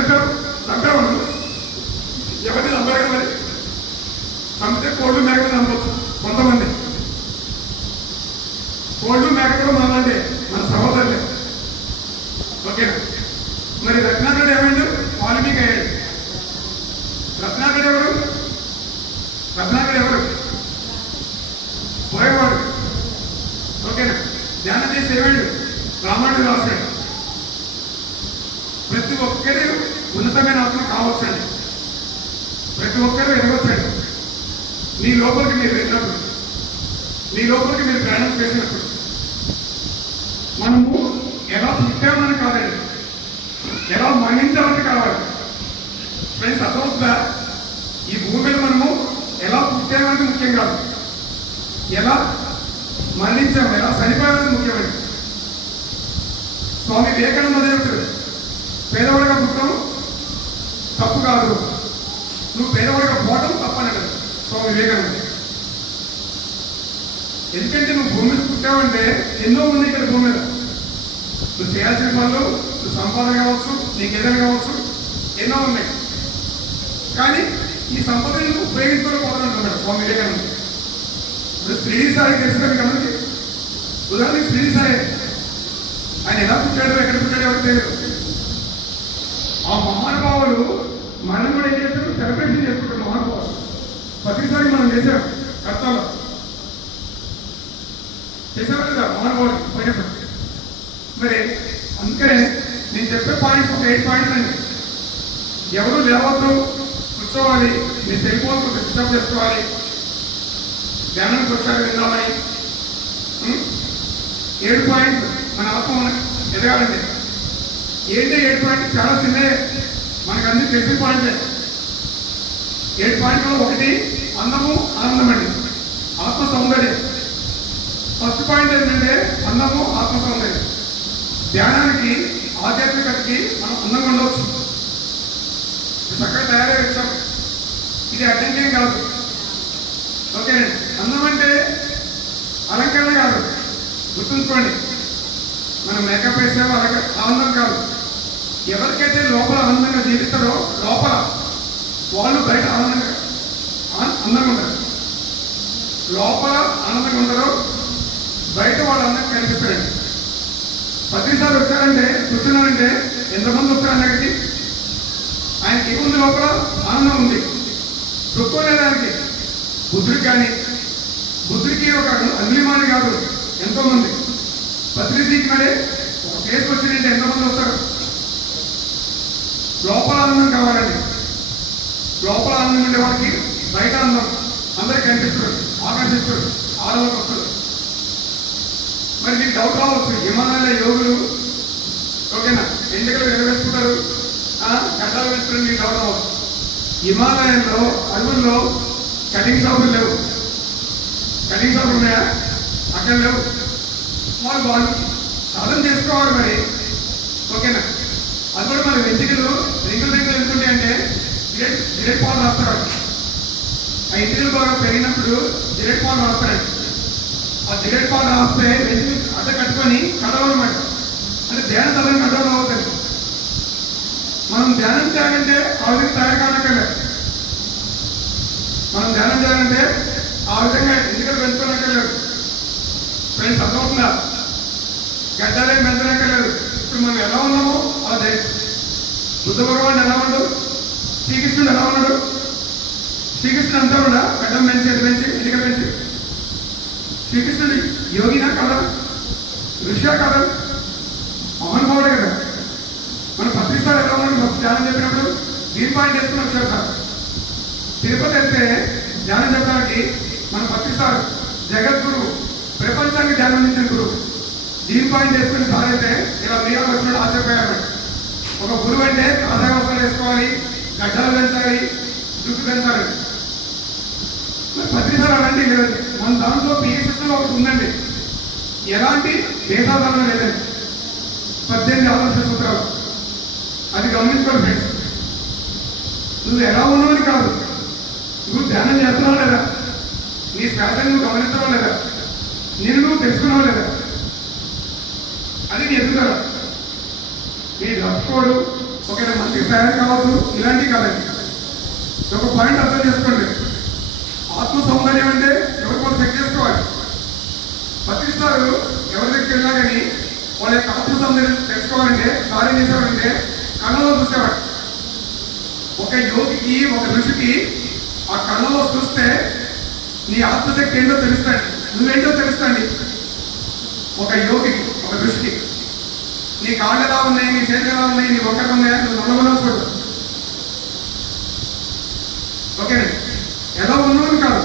చంపేవాళ్ళు ఎవరిని చంపారు కదా. మరి చంపితే కోళ్ళు మేకలు చంపవచ్చు కొంతమంది. కోళ్ళు మేక కూడా మనలాంటి మన సహోదరులే. ఓకేనా? మరి రత్నాకరుడు ఏమైండు, వాల్మీకి అయ్యాడు. రత్నాకరుడు ఎవరు? పోయేవాడు. ఓకేనా? ధ్యానం చేసి ఏమైండు, రామాయణుడు రాశాడు. ప్రతి ఒక్కరు ఉన్నతమైన ఆత్మ కావచ్చండి, ప్రతి ఒక్కరు ఎదగొచ్చండి. మీ లోపలికి మీరు వెళ్ళినప్పుడు, మీ లోపలికి మీరు ప్రయాణం చేసినప్పుడు మనము ఎలా పుట్టామని కాదండి, ఎలా మరణించాలని కావాలి. ఫ్రెండ్స్ అర్థమవుతుందా? ఈ భూమి మీద మనము ఎలా పుట్టామనేది ముఖ్యం కాదు, ఎలా మరణించాము, ఎలా చనిపోయామనేది ముఖ్యమైనది. స్వామి వివేకానంద చెప్తాడు, పేదవాడిగా పుట్టడం తప్పు కాదు, నువ్వు పేదవాడిగా పోవడం తప్పని కదా స్వామి వివేకానంద. ఎందుకంటే నువ్వు భూమి మీద పుట్టావంటే ఎన్నో ఉన్నాయి ఇక్కడ భూమి మీద. నువ్వు చేయాల్సిన పనులు, నువ్వు సంపాదన కావచ్చు, నీకు ఏదైనా కావచ్చు, ఎన్నో ఉన్నాయి. కానీ ఈ సంపదని నువ్వు ఉపయోగించుకోకపోతున్నాడు స్వామి వివేకానంద. ఇప్పుడు శ్రీడి సాయి తెలుసుగా మీకు అందరికీ. ఉదాహరణకి శ్రీడి సాయి ఆయన ఎలా పుట్టాడో ఎక్కడ పుట్టాడో ఎవరికి తెలియదు. ఆ మహానుభావులు మనం కూడా ఏం చేస్తాం, సెలబ్రేషన్ చేసుకుంటాం. మహానుభావులు ప్రతిసారి మనం చేసాం కర్తవ్యం. చేసేవాళ్ళు కదా మానవాడు పోయినప్పుడు. మరి అందుకనే నేను చెప్పే పాయింట్స్ ఒక 8 పాయింట్స్ అండి. ఎవరు లేవద్దు, కూర్చోవాలి, మీ సెల్ ఫోన్ స్విచ్ ఆఫ్ చేసుకోవాలి, ధ్యానానికి వచ్చారు విందామని. 7 పాయింట్లు మన ఆత్మ మనకు ఎదగాలండి. ఏంటి 7 పాయింట్లు? చాలా చిన్నదే, మనకు అన్ని తెలిసిన పాయింట్లే. 7 పాయింట్లో 1 అందము ఆనందం అండి, ఆత్మ సౌందర్యం. ఫస్ట్ పాయింట్ ఏంటంటే అందము ఆత్మ సౌందర్యం. ధ్యానానికి ఆధ్యాత్మికతకి మనం అందంగా ఉండవచ్చు, చక్కగా తయారై వచ్చాం. ఇది అడ్డంకేం కాదు, ఓకేనండి. అందం అంటే అలంకరణ కాదు, గుర్తుంచుకోండి. మనం మేకప్ వేసామో అలాగే ఆనందం కాదు. ఎవరికైతే లోపల ఆనందంగా జీవిస్తారో లోపల వాళ్ళు బయట అందంగా ఉంటారు. లోపల ఆనందంగా ఉంటారో బయట వాళ్ళు అందంగా కనిపిస్తారండి. 10 సార్లు వచ్చారంటే కూర్చున్నారంటే ఎంతమంది వస్తారని అక్కడికి? ఆయనకి ఏముంది? లోపల ఆనందం ఉంది, దుఃఖం లేదు ఆయనకి. బుద్ధుడికి కానీ, బుద్ధుడికి ఒక అంగుళిమాని కాదు, ఎంతోమంది. పత్రిజీకి మరి ఒక కేసు వచ్చిందంటే ఎంతమంది వస్తారు? లోపల ఆనందం కావాలండి. లోపల ఆనందం ఉండే వాళ్ళకి బయట ఆనందం అందరికి కనిపిస్తారు, ఆకర్షిస్తారు, ఆనందం వస్తారు. మరి మీకు డౌట్ రావచ్చు, హిమాలయ యోగులు ఓకేనా ఎండుకలు ఎగవేసుకుంటారు, గడ్డాలు వేసుకుని మీకు డౌట్ రావచ్చు. హిమాలయంలో అడవుల్లో కటింగ్ షాపులు లేవు. కటింగ్ షాపులు ఉన్నాయా? అక్కడ లేవు. వాళ్ళు సాధన చేసుకోవాలి మరి, ఓకేనా. అది కూడా మన వెంట్రుకలు రింగులు ఎందుకుంటే అంటే జిరెట్ పాలు రాస్తారు. ఆ ఇంటికలు బాగా పెరిగినప్పుడు జిరెట్ పాలు రాస్తారండి. ఆ జిరెట్ పాలు రాస్తే వెంట్రుకలు అడ్డ కట్టుకొని కదలనమాట. అంటే ధ్యాన సాధన కదవడం అవుతుంది. మనం ధ్యానం చేయాలంటే ఆ విధంగా తయారు కానక్కర్లేదు. మనం ధ్యానం చేయాలంటే ఆ విధంగా ఎందుకంటే పెంచుకోనక్కర్లేదు. ఫ్రెండ్స్ అర్థమవుతుందా? గడ్డాలే పెంచనక్కర్లేదు. ఇప్పుడు మనం ఎలా ఉన్నామో అలా తెలుసు. బుద్ధ భగవాన్ ఎలా ఉన్నాడు, శ్రీకృష్ణుడు ఎలా ఉన్నాడు? శ్రీకృష్ణుడు అంతా కూడా గడ్డం పెంచి ఎది పెంచి ఎదిగ పెంచి. శ్రీకృష్ణుడు యోగినా కదా, ఋషియా కదా, మహానుభావుడే కదా. మన పత్రిసార్ ఎలా ఉన్నాడు? ఫస్ట్ ధ్యానం చెప్పినప్పుడు దీని పాయింట్ వేసుకుని వచ్చారు సార్. తిరుపతి వెళ్తే ధ్యానం చెప్పడానికి మన పత్రిసార్ జగద్గురు, ప్రపంచానికి ధ్యానం అందించిన గురువు. దీని పాయింట్ వేసుకుని సార్ అయితే ఇలా మీరు వచ్చినట్టు ఆశ్చర్యపోయారు. ఒక గురువు అంటే కాషాయ వస్త్రాలు వేసుకోవాలి, గడ్డాలు పెంచాలి, జుట్టు పెంచాలి. పత్రిసార్ అలాంటి లేదు. మన దాంట్లో పిఎస్ఎస్లో ఒకటి ఉందండి, ఎలాంటి దేశాధారణ లేదండి. 18 ఆదర్శ సూత్రాలు. అది గమనించుకోవాలి ఫ్రెండ్స్. నువ్వు ఎలా ఉన్నావు కాదు, నువ్వు ధ్యానం చేస్తున్నావు లేదా, నీ శ్వాసని నువ్వు గమనిస్తున్నావు లేదా, నేను నువ్వు తెలుసుకున్నావు లేదా, అది నీ ఎదుగుదల. నీ డ్రెస్ కోడ్ ఒకవేళ మంచిగా తయారు కావద్దు, ఇలాంటివి కాదండి. ఒక పాయింట్ అర్థం చేసుకోండి. ఆత్మ సౌందర్యం అంటే ఎవరికి వాళ్ళు చెక్ చేసుకోవాలి. పత్రిస్తారు ఎవరి దగ్గరికి వెళ్ళినా కానీ వాళ్ళ యొక్క ఆత్మ సౌందర్యం తెలుసుకోవాలంటే సార్ ఏం చేసేవాడంటే కళ్ళలో చూసేవాడు. ఒక యోగికి, ఒక ఋషికి ఆ కళ్ళలో చూస్తే నీ ఆత్మశక్తి ఏంటో తెలుస్తాండి, నువ్వేంటో తెలుస్తాండి. ఒక యోగికి, ఒక ఋషికి నీ కాళ్ళు ఎలా ఉన్నాయి, నీ చేతులు ఎలా ఉన్నాయి, నీ ఒక్కరు ఉన్నాయా, నువ్వు నల్లమన్నా చూడు, ఓకేనండి. ఎలా ఉన్నావు కాదు,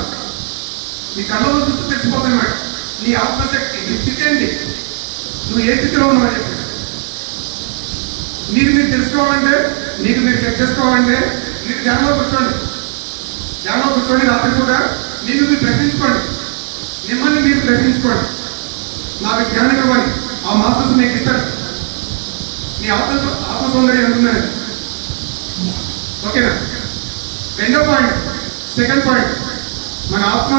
నీ కళ్ళలో చూస్తే తెలిసిపోతుంది మేడం నీ ఆత్మశక్తి, నీ స్థితి ఏంటి, నువ్వు ఏ స్థితిలో ఉన్నావు అని చెప్పి. మీరు తెలుసుకోవాలంటే, మీరు చెక్ చేసుకోవాలంటే మీరు ధ్యానంలో కూర్చోండి. రాత్రి కూడా మీరు ప్రశ్నించుకోండి, మిమ్మల్ని మీరు ప్రశ్నించుకోండి. నాకు ధ్యానం ఇవ్వాలి, ఆ మాస్టర్స్ మీకు ఇస్తాడు. నీ ఆత్మ సౌందర్యం ఉంటుందని, ఓకేనా. రెండో పాయింట్, సెకండ్ పాయింట్, మన ఆత్మ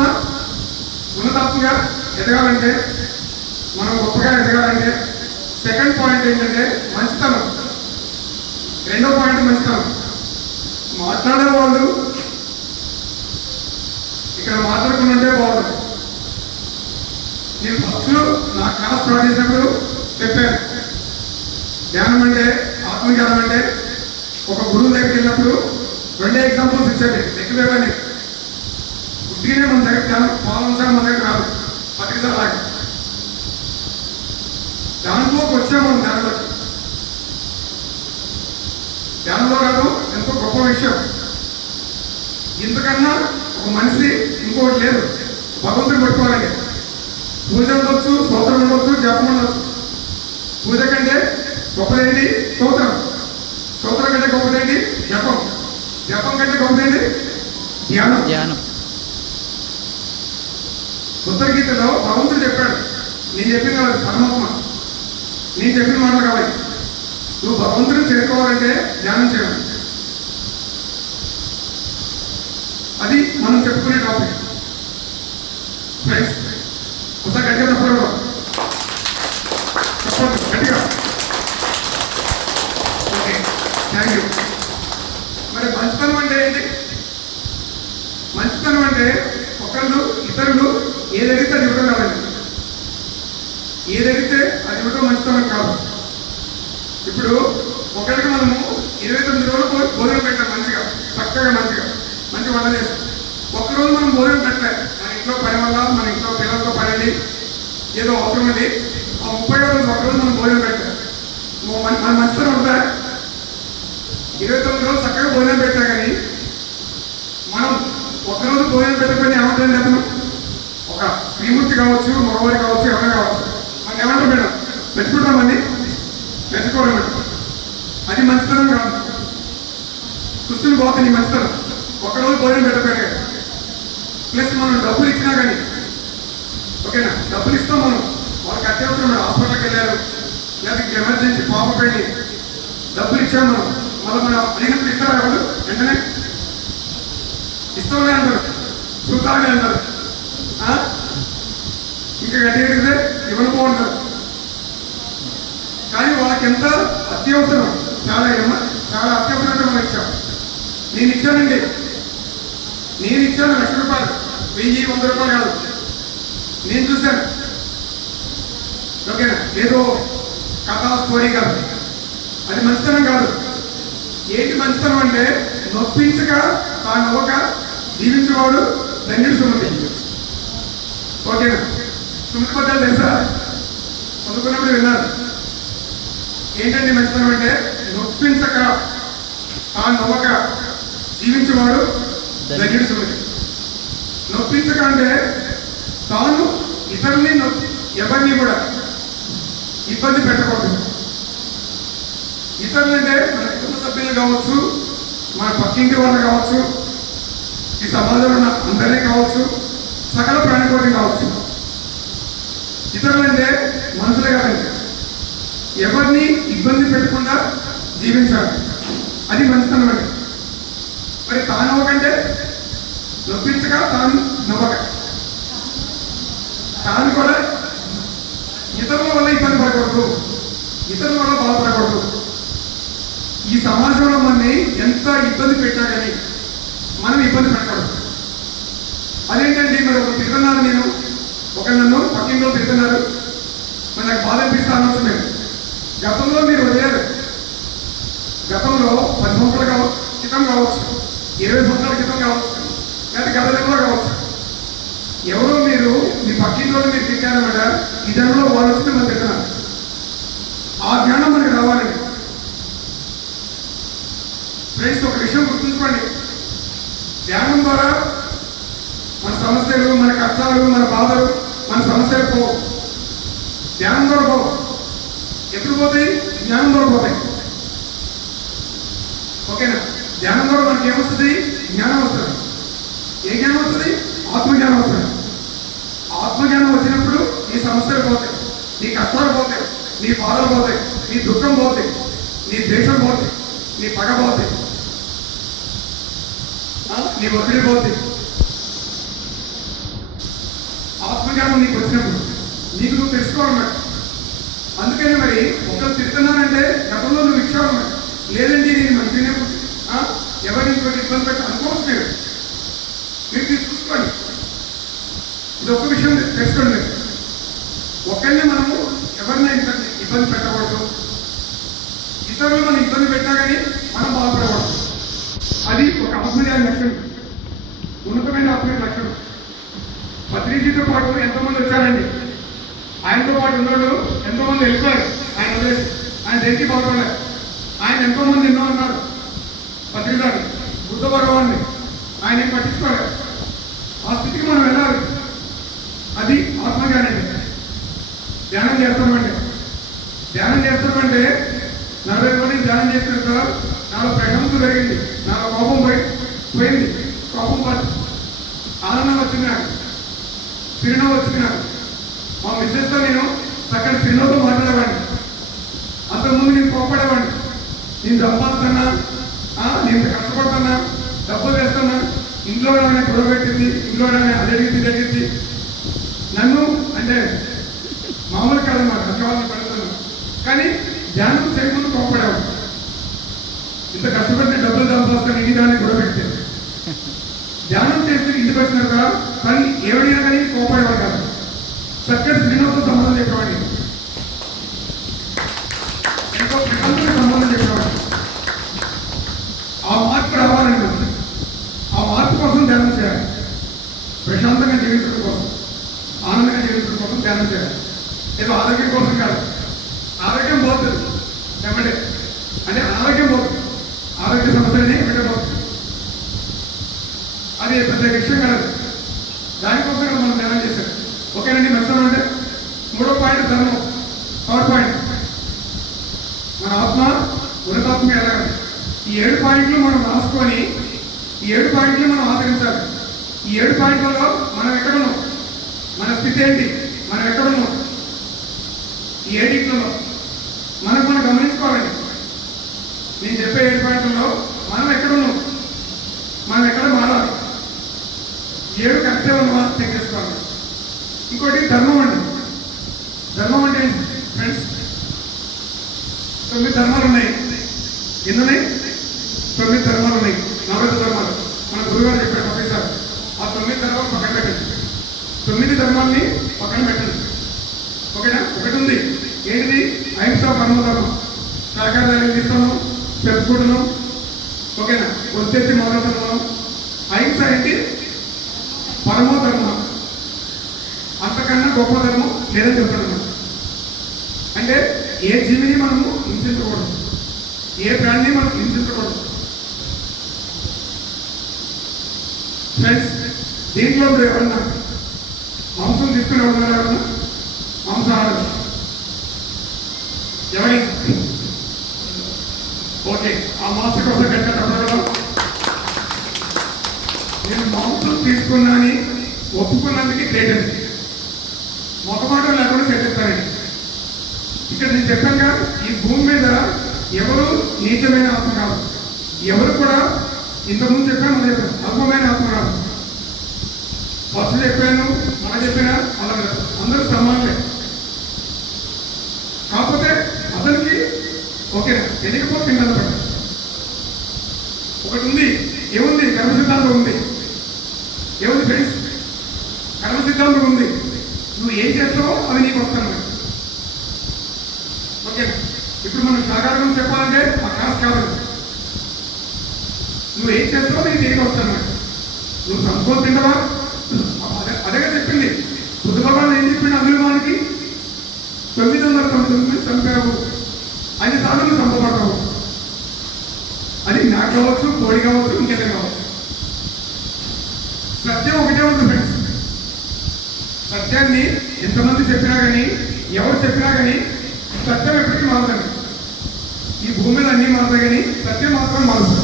ఉన్నతాత్మగా ఎదగాలంటే, మనం గొప్పగా ఎదగాలంటే సెకండ్ పాయింట్ ఏంటంటే మంచితనం. రెండో పాయింట్ మంచితనం. మాట్లాడే వాళ్ళు ఇక్కడ మాట్లాడుకుంటుంటే బాగుంటుంది. నేను ఫస్ట్ నా క్లాస్ స్టార్ట్ చేసినప్పుడు చెప్పాను, ధ్యానం అంటే, ఆత్మజ్ఞానం అంటే ఒక గురువు దగ్గరికి వెళ్ళినప్పుడు 2 ఎగ్జాంపుల్స్ ఇచ్చాడు. ఎక్కువేమని ఉట్టిగానే మన దగ్గర ధ్యానం పాలన మన దగ్గర రాదు. 10 సార్లు లాగా ధ్యానంలో. ధ్యానంలో కాదు, ఎంతో గొప్ప విషయం. ఇంతకన్నా ఒక మనిషి ఇంకోటి లేదు. భగవంతుని పట్టుకోవాలంటే పూజ ఉండొచ్చు, స్తోత్రం ఉండొచ్చు, జపం ఉండొచ్చు. పూజ కంటే గొప్పదేంటి? స్తోత్రం. స్తోత్రం కంటే గొప్పదేంటి? జపం. జపం కంటే గొప్పదేంటి? ధ్యానం. ఉత్తరగీతలో భగవంతుడు చెప్పాడు, నేను చెప్పిన కాదు పరమాత్మ, నేను చెప్పిన మాటలు కావాలి. నువ్వు భగవంతుని చేరుకోవాలంటే ధ్యానం చేయాలి. అది మనం చెప్పుకునే టాపిక్. ఫ్రెండ్స్, ఒకసారి గట్టిగా చెప్పండి, గట్టిగా. Okay, thank you. మరి మంచితనం అంటే ఏంటి? మంచితనం అంటే ఒకళ్ళు ఇతరులు ఏదడిగితే అది ఇవ్వడం కాదండి. ఏదడిగితే అది ఇవ్వడం మంచితనం కాదు. ఇప్పుడు ఒకరికి మనము 29 రోజులు భోజనం పెట్టాం, మంచిగా చక్కగా మంచి వంట చేస్తాం. ఒక్కరోజు మనం భోజనం పెట్టలేదు, మన ఇంట్లో పని వల్ల, మన ఇంట్లో పిల్లలతో పని ఏదో అవసరం ఉంది. ఆ 30వ రోజు ఒక్కరోజు మనం భోజనం పెట్టాం, మన మంచితనం ఉందా? 29 రోజులు చక్కగా భోజనం పెట్టా, కానీ మనం ఒక్కరోజు భోజనం పెట్టకపోయినా ఏమంటుంది? అతను ఒక శ్రీమూర్తి కావచ్చు, మగవారి కావచ్చు, ఎవరైనా కావచ్చు, మనం ఏమంటాం మేడం? మెచ్చుకుంటామండి, మెచ్చుకోవడం. అది మంచితనం కాదు. చూస్తున్న పోతే నీ మంచితనం. ఒక్కరోజు భోజనం పెట్టకపోయినా, ప్లస్ మనం డబ్బులు ఇచ్చినా కానీ, ఓకేనా, డబ్బులు ఇస్తాం మనం. వాళ్ళకి అత్యవసరం, హాస్పిటల్కి వెళ్ళారు, లేదా ఎమర్జెన్సీ పాప పెళ్ళి, డబ్బులు ఇచ్చాము మనం. మళ్ళీ మనం అడిగినప్పుడు ఇస్తారా? ఎవరు వెంటనే ఇస్తామని అంటారు, చూద్దామని అంటారు. ఇంకా గట్టి అడిగితే ఇవ్వను బాగుంటారు. కానీ వాళ్ళకి ఎంత అత్యవసరం, చాలా అత్యవసరంగా మనం ఇచ్చాం. నేను ఇచ్చాను ₹1,00,000, 1000, 100 రూపాయలు కాదు. నేను చూశాను, ఓకేనా, ఏదో కథా స్టోరీ కాదు. అది మంచితనం కాదు. ఏంటి మంచితనం అంటే నొప్పించక తానొక జీవించేవాడు ధన్యుడు సుమతి. ఓకేనా, సుమతి పద్యాలు తెలుసా? చదువుకున్నప్పుడు విన్నారు. ఏంటండి మంచితనం అంటే నొప్పించక తానొక జీవించేవాడు ధన్యుడు సుమతి. నొప్పించక అంటే తాను ఇతరుల్ని ఎవరిని కూడా ఇబ్బంది పెట్టకూడదు. ఇతరులు అంటే మన కుటుంబ సభ్యులు కావచ్చు, మన పక్కింటి వాళ్ళు కావచ్చు, ఈ సమాజంలో ఉన్న అందరినీ కావచ్చు, సకల ప్రాణికోటి కావచ్చు. ఇతరులు అంటే మనుషులే కాదండి, ఎవరిని ఇబ్బంది పెట్టకుండా జీవించాలి. అది మంచితనం అండి. మరి తాను అవ్వకంటే నొప్పించక, తాను నవ్వక, తాను కూడా ఇతరుల వల్ల ఇబ్బంది పడకూడదు, ఇతరుల వల్ల బాధపడకూడదు. ఈ సమాజంలో మనని ఎంత ఇబ్బంది పెట్టా కానీ మనం ఇబ్బంది పెట్టకూడదు. అదేంటండి, మరి ఒక తిరుగుతున్నారు, నేను ఒక నన్ను పక్కింట్లో తిరుగుతున్నారు, మరి నాకు బాధ అనిపిస్తా అనొచ్చు. మీరు గతంలో మీరు వదిలేరు. గతంలో 10 సంవత్సరాల క్రితం కావచ్చు, 20 సంవత్సరాల క్రితం కావచ్చు, లేదా గత జన్మలో కావచ్చు, ఎవరో మీరు మీ పక్కింట్లో మీరు తిట్టారన్నమాట. ఈ జన్మలో వాళ్ళు వస్తే మనం తింటున్నారు. ఆ జ్ఞానం మనకి రావాలండి. ఫ్రెండ్స్, ఒక విషయం గుర్తుంచుకోండి, ధ్యానం ద్వారా మన సమస్యలు, మన కష్టాలు, మన బాధలు, మన సమస్యలు పోవు. ధ్యానం ద్వారా పోవు. ఎప్పుడు పోతాయి? జ్ఞానం ద్వారా పోతాయి. ఓకేనా, ధ్యానం ద్వారా మనకి ఏమొస్తుంది? జ్ఞానం వస్తుంది. ఏ జ్ఞానం వస్తుంది? ఆత్మజ్ఞానం వస్తుంది. ఆత్మజ్ఞానం వచ్చినప్పుడు నీ సమస్యలు పోతాయి, నీ కష్టాలు పోతాయి, నీ బాధలు పోతాయి, నీ దుఃఖం పోతాయి, నీ ద్వేషం పోతాయి, నీ పగ పోతాయి, నీ ఒత్తిడి పోతాయి. ఆత్మజ్ఞానం నీకు వచ్చినప్పుడు నీకు నువ్వు తెలుసుకోవాలన్నమాట. అందుకని మరి ఒకరు తిడుతున్నానంటే గతంలో నువ్వు ఇచ్చావన్నమాట. లేదండి నేను మంచిగానే ఎవరిని ఇంకోటి ఇబ్బంది పెట్టి అనుకోవచ్చు. మీరు చూసుకోండి. ఇది ఒక్క విషయం తెలుసుకోండి. మీరు ఒకరిని మనము ఎవరినైనా ఇబ్బంది పెట్టకూడదు, ఇతరులు మనం ఇబ్బంది పెట్టా కానీ మనం బాధపడకూడదు. అది ఒక ఆత్మజ్ఞాన లక్షణం, ఉన్నతమైన ఆత్మీయ లక్షణం. పత్రిజీతో పాటు ఎంతోమంది వచ్చారండి, ఆయనతో పాటు ఉన్నోళ్ళు ఎంతోమంది వెళ్ళిపోయారు ఆయన వదిలేసి. ఆయన దేనికి బాగుపడలేదు. ఆయన ఎంతోమంది ఎన్నో అన్నారు, పత్రికారు బుద్ధ భగవాన్ని ఆయన ఏం పట్టించుకోలేదు. ఆ స్థితికి మనం వెళ్ళాలి. అది ఆత్మజ్ఞానం. ధ్యానం చేస్తామంటే 40 రోజులు ధ్యానం చేసిన తర్వాత నాలో ప్రశాంతత పెరిగింది, నాలో కోపం పోయింది, కోపం పోయింది, ఆనందం వచ్చింది, నాకు చిరునవ్వు వచ్చింది. నాకు మా మిస్సెస్తో నేను చక్కటి చిరునవ్వుతో మాట్లాడేవాడిని. అంతకుముందు నేను కోపడేవాడిని. నేను సంపాదిస్తున్నా, నేను కష్టపడుతున్నా, డబ్బులు వేస్తున్నా, ఇంట్లో గొడవ పెట్టింది, ఇంట్లో అడిగింది నన్ను అంటే మామూలు కాదన్నమాట, అక్కవాళ్ళని పడుతున్నాను. కానీ ధ్యానం చేయకుండా కోపడేవాడు. ఇంత కష్టపడితే డబ్బులు సంపాదిస్తాను, ఇంటి దాన్ని గొడవ పెడితే ధ్యానం చేస్తే ఇంటికి వచ్చినాక కానీ ఏవడినా కానీ కోపడేవాడు కాదు. చక్కటి శ్రీనివాసంతో సంబంధం చెప్పేవాడి, ఎంతో ప్రశాంతంగా సంబంధం చెప్పేవాడు. ఆ మార్పు రావాలండి. ఆ మార్పు కోసం ధ్యానం చేయాలి. ప్రశాంతంగా జీవించడం కోసం, ఆనందంగా జీవించడం కోసం ధ్యానం చేయాలి. ఏదో ఆరోగ్యం కోసం కాదు. ఆరోగ్యం పోతుంది ఏమంటే, అంటే ఆరోగ్యం పోతుంది, ఆరోగ్య సమస్యలనే ఎక్కడే పోతుంది. అది పెద్ద విషయం కాదు. దానికోసం కదా మనం ధ్యానం చేశాం. ఓకేనండి. నష్టం అంటే 3వ పాయింట్ ధర్మం. పవర్ పాయింట్ మన ఆత్మ ఉన్నతాత్మ ఎలాగండి. ఈ 7 పాయింట్లు మనం రాసుకొని ఈ 7 పాయింట్లు మనం ఆచరించాలి. ఈ 7 పాయింట్లలో మనం ఎక్కడున్నాం, మన స్థితి ఏంటి, మనం ఎక్కడున్నాం, ఈ 7 మనం గమనించుకోవాలండి. నేను చెప్పే 7 పాయింట్లలో మనం ఎక్కడున్నాం, మనం ఎక్కడ మారాలి, 7 కరెక్టే ఉన్నవా చెక్ చేసుకోవాలి. ఇంకోటి ధర్మం అండి. ధర్మం అంటే ఫ్రెండ్స్ 9 ధర్మాలు ఉన్నాయి. ఎన్ని ఉన్నాయి? 9 ధర్మాలు ఉన్నాయి. 40 ధర్మాలు మన గురుగారు చెప్పారు ప్రొఫెసర్. ఆ 9 ధర్మాలు పక్కన పెట్టండి. 9 ధర్మాలని పక్కన పెట్టండి. ఓకేనా? ఒకటి ఉంది, ఏంటిది? అహింస పరమధర్మం. శాఖాదారి తీస్తాము, చెప్పుకుంటున్నాం. ఓకేనా? వచ్చేసి మొదలుతున్నాం. అహింస ఏంటి? పరమో ధర్మం. అంతకన్నా గొప్ప ధర్మం లేదని చెప్తున్నాం. అంటే ఏ జీవిని మనము హింసించకూడదు, ఏ ప్రాణిని మనం హింసించకూడదు. ఫ్రెండ్స్, దీంట్లో ఎవరన్నా మాంసం తీసుకుని ఎవరున్నారు? ఎవరన్నా మాంసాహారం ఎవరి? ఓకే, ఆ మాంసం కోసం కట్టడం. నేను మాంసం తీసుకున్నాని ఒప్పుకున్నందుకు గ్రేట్ అండి. మొట్టమొదటి లేకుండా చెల్లిస్తానండి. ఇక్కడ నేను చెప్పాను కదా, ఈ భూమి మీద ఎవరు నీచమైన ఆత్మ కాదు. ఎవరు కూడా ఇంతకుముందు చెప్పాను, మనం చెప్పాను, అల్పమైన ఆత్మ కాదు. ఫస్ట్ చెప్పాను, మనం చెప్పినా అలా లేదు. అందరూ సమానలే. కాకపోతే అతనికి ఓకే తెలియకపోతే తింటాను. ఒకటి ఉంది, ఏముంది? కర్మ సిద్ధాంతం ఉంది. ఏముంది ఫ్రెండ్స్? కర్మ సిద్ధాంతం ఉంది. నువ్వు ఏం చేస్తావో అది నీకు వస్తాను. ఓకే, ఇప్పుడు మనం సాధారణం చెప్పాలంటే ఆ క్లాస్ కాదు. నువ్వు ఏం చేస్తావో నీకు తిరిగి వస్తాను. నువ్వు సంపూర్ణ తింటావా? అదేగా చెప్పింది బుద్ధ భగవాన్. ఏం చెప్పిండు? అభిమానికి 999 చంపావు, 5 సార్లు చంపబడతావు. అది నాకు కావచ్చు, కోడి కావచ్చు, ఇంకేదే కావచ్చు. సత్యం ఒకటే ఉంది ఫ్రెండ్స్. సత్యాన్ని ఎంతమంది చెప్పినా కానీ, ఎవరు చెప్పినా కానీ సత్యం ఎప్పటికీ మారుతుంది. ఈ భూమి మీద అన్నీ మారుతాయి కానీ సత్యం మాత్రం మారుతుంది.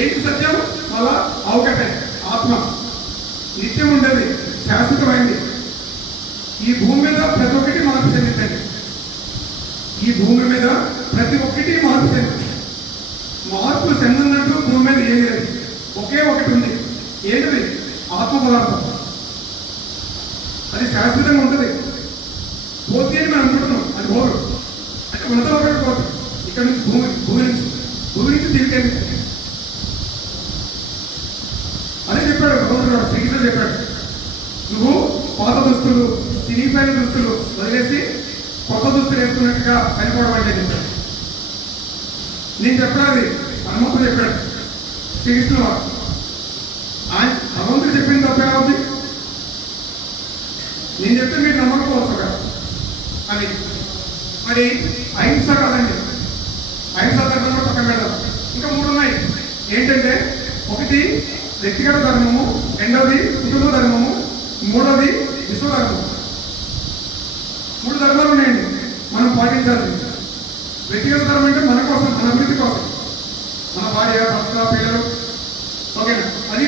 ఏంటి సత్యం? మళ్ళా అవకటే ఆత్మ నిత్యం ఉండేది, శాశ్వతమైంది. ఈ భూమి మీద ప్రతి ఒక్కటి మార్పు చెందుతుంది. ఈ భూమి మీద ప్రతి ఒక్కటి మార్పు చెందుతుంది. మార్పు చెందినట్టు భూమి మీద ఏం లేదు. ఒకే ఒకటి ఉంది. ఏంటిది? ఆత్మ పదార్థం. అది శాశ్వతంగా ఉంటుంది. పోతే అని మనం అనుకుంటున్నాం, అది పోదు. అంటే ఉన్నత ఒకటి పోతుంది. ఇక్కడ నుంచి భూమి నుంచి తిరిగి అదే చెప్పాడు భగవంతుడు. శ్రీకృష్ణుడు చెప్పాడు, నువ్వు పాత దుస్తులు, చినిగిపోయిన దుస్తులు వదిలేసి కొత్త దుస్తులు వేసుకున్నట్టుగా చనిపోవడం అంటే చెప్పాడు. నేను చెప్పాలి, హనుమంతుడు చెప్పాడు, శ్రీకృష్ణుడు వారు. ఆయన భగవంతుడు చెప్పింది తప్పే అవుతుంది. నేను చెప్తే మీరు నమ్మకపోవచ్చు కదా. అది మరి అహింస కాదండి, అహింసా ధర్మం కూడా పక్కన పెడదాం. ఇంకా 3 ఉన్నాయి. ఏంటంటే ఒకటి వ్యక్తిగత ధర్మము, రెండవది కుటుంబ ధర్మము, మూడవది విశ్వధర్మము. 3 ధర్మాలు ఉన్నాయండి మనం పాటించాలి. వ్యక్తిగత ధర్మం అంటే మన కోసం, మన అభివృద్ధి కోసం, మన భార్య, భర్త, పిల్లలు, ఓకేనా, అది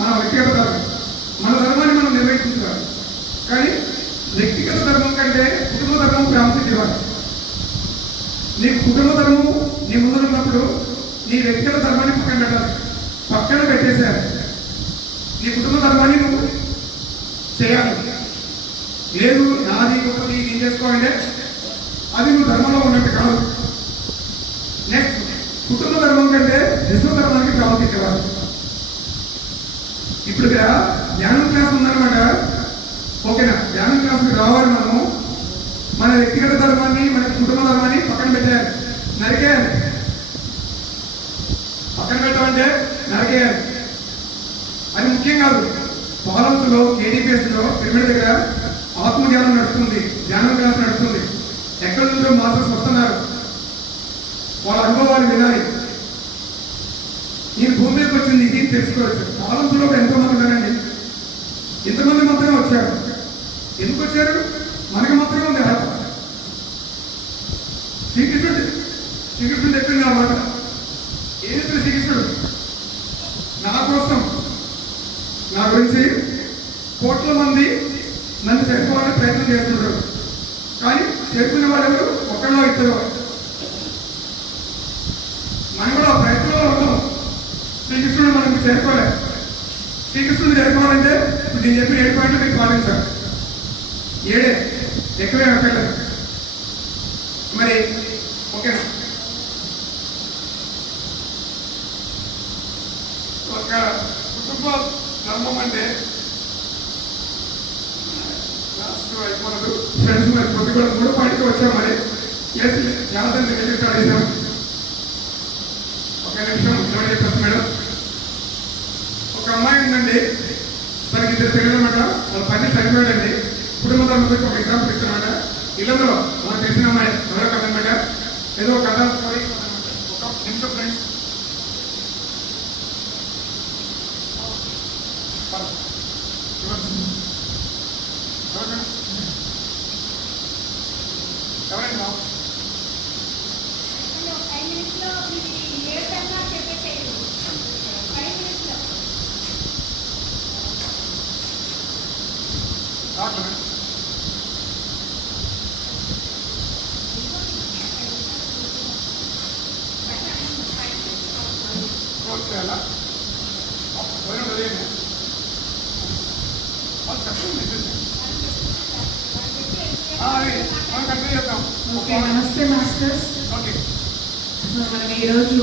మన వ్యక్తిగత ధర్మం. మన ధర్మాన్ని మనం నిర్వహించాలి. కానీ వ్యక్తిగత ధర్మం కంటే కుటుంబ ధర్మం ప్రాముఖ్యత ఇవ్వాలి. నీకు కుటుంబ ధర్మం నీ ముందు ఉన్నప్పుడు నీ వ్యక్తిగత ధర్మాన్ని పక్కన పెట్టాలి, పక్కన పెట్టేసేయాలి. నీ కుటుంబ ధర్మాన్ని నువ్వు చేయాలి. లేదు నాది గొప్పది ఏం చేసుకోవాలంటే అది నువ్వు ధర్మంలో ఉన్నట్టు కాదు. నెక్స్ట్ కుటుంబ ధర్మం కంటే విశ్వ ధర్మానికి ప్రాముఖ్యత ఇవ్వాలి. ఇప్పుడు ఇక్కడ ధ్యానం క్లాస్ ఉందన్నమాట, ఓకేనా. ధ్యానం క్లాస్కి రావాలి. మనము మన వ్యక్తిగత ధర్మాన్ని, మన కుటుంబ ధర్మాన్ని పక్కన పెట్టాలి, నరికేయాలి. పక్కన పెట్టాలంటే నరికేయాలి. అది ముఖ్యం కాదు. పాలన్స్లో, కేడీపీఎస్లో, పిరమిడ్ దగ్గర ఆత్మజ్ఞానం నడుస్తుంది, ధ్యానం క్లాస్ నడుస్తుంది. ఎక్కడి నుంచో మాస్టర్స్ వస్తున్నారు, వాళ్ళ అనుభవాలు వినాలి. నేను భూమి మీదకి వచ్చింది ఇది తెలుసుకోవచ్చు. పాలన్స్లో ఎంతో మంది ఉన్నారండి, ఇంతమంది మాత్రమే వచ్చారు. ఎందుకు వచ్చారు? మనకు మాత్రమే ఉంది అర్హత. శ్రీకృష్ణుడు చెప్పింది ఆ మాట. ఏం చెప్పిన శ్రీకృష్ణుడు? నా కోసం, నా గురించి కోట్ల మంది నన్ను చేరుకోవాలని ప్రయత్నం చేస్తుంటారు. కానీ చేరుకునే వాళ్ళు ఒకళ్ళో ఇద్దరు. మనం కూడా ఆ ప్రయత్నంలో ఉన్నాం. శ్రీకృష్ణుడు మనకు చేరుకోలేదు. శ్రీకృష్ణుడు చేరుకోవాలంటే నేను చెప్పిన 7 పాయింట్లు మీకు పాటించాలి. 7 ఎక్కువే అక్కర్లేదు. మరి ఓకేనా, ఒక కుటుంబ ధర్మం అంటే అయిపోలేదు. ఫ్రెండ్స్ మరి కొద్ది కూడా 3 పాయింట్కి వచ్చాం. మరి ప్లేస్ జాగ్రత్త వెళ్ళి స్టార్ట్ చేసాం. ఒక నిమిషం ఇవ్వండి చెప్పేసి మేడం. ఒక అమ్మాయి ఉందండి, తనకి 2 పిల్లలు అనమాట. వాళ్ళ పని సరిపోయాడండి. కుటుంబ ధర్మం గురించి ఒక ఎగ్జాంపుల్ ఇస్తానమాట. ఇళ్ళలో మనకు తెలిసిన అమ్మాయి ఎవరో కథ అనమాట. ఏదో కథ స్టోరీ ఒక నిమిషం ఫ్రెండ్స్. ఎవరైనా రావచ్చు. ఓకే, నమస్తే మాస్టర్స్. మనం ఈరోజు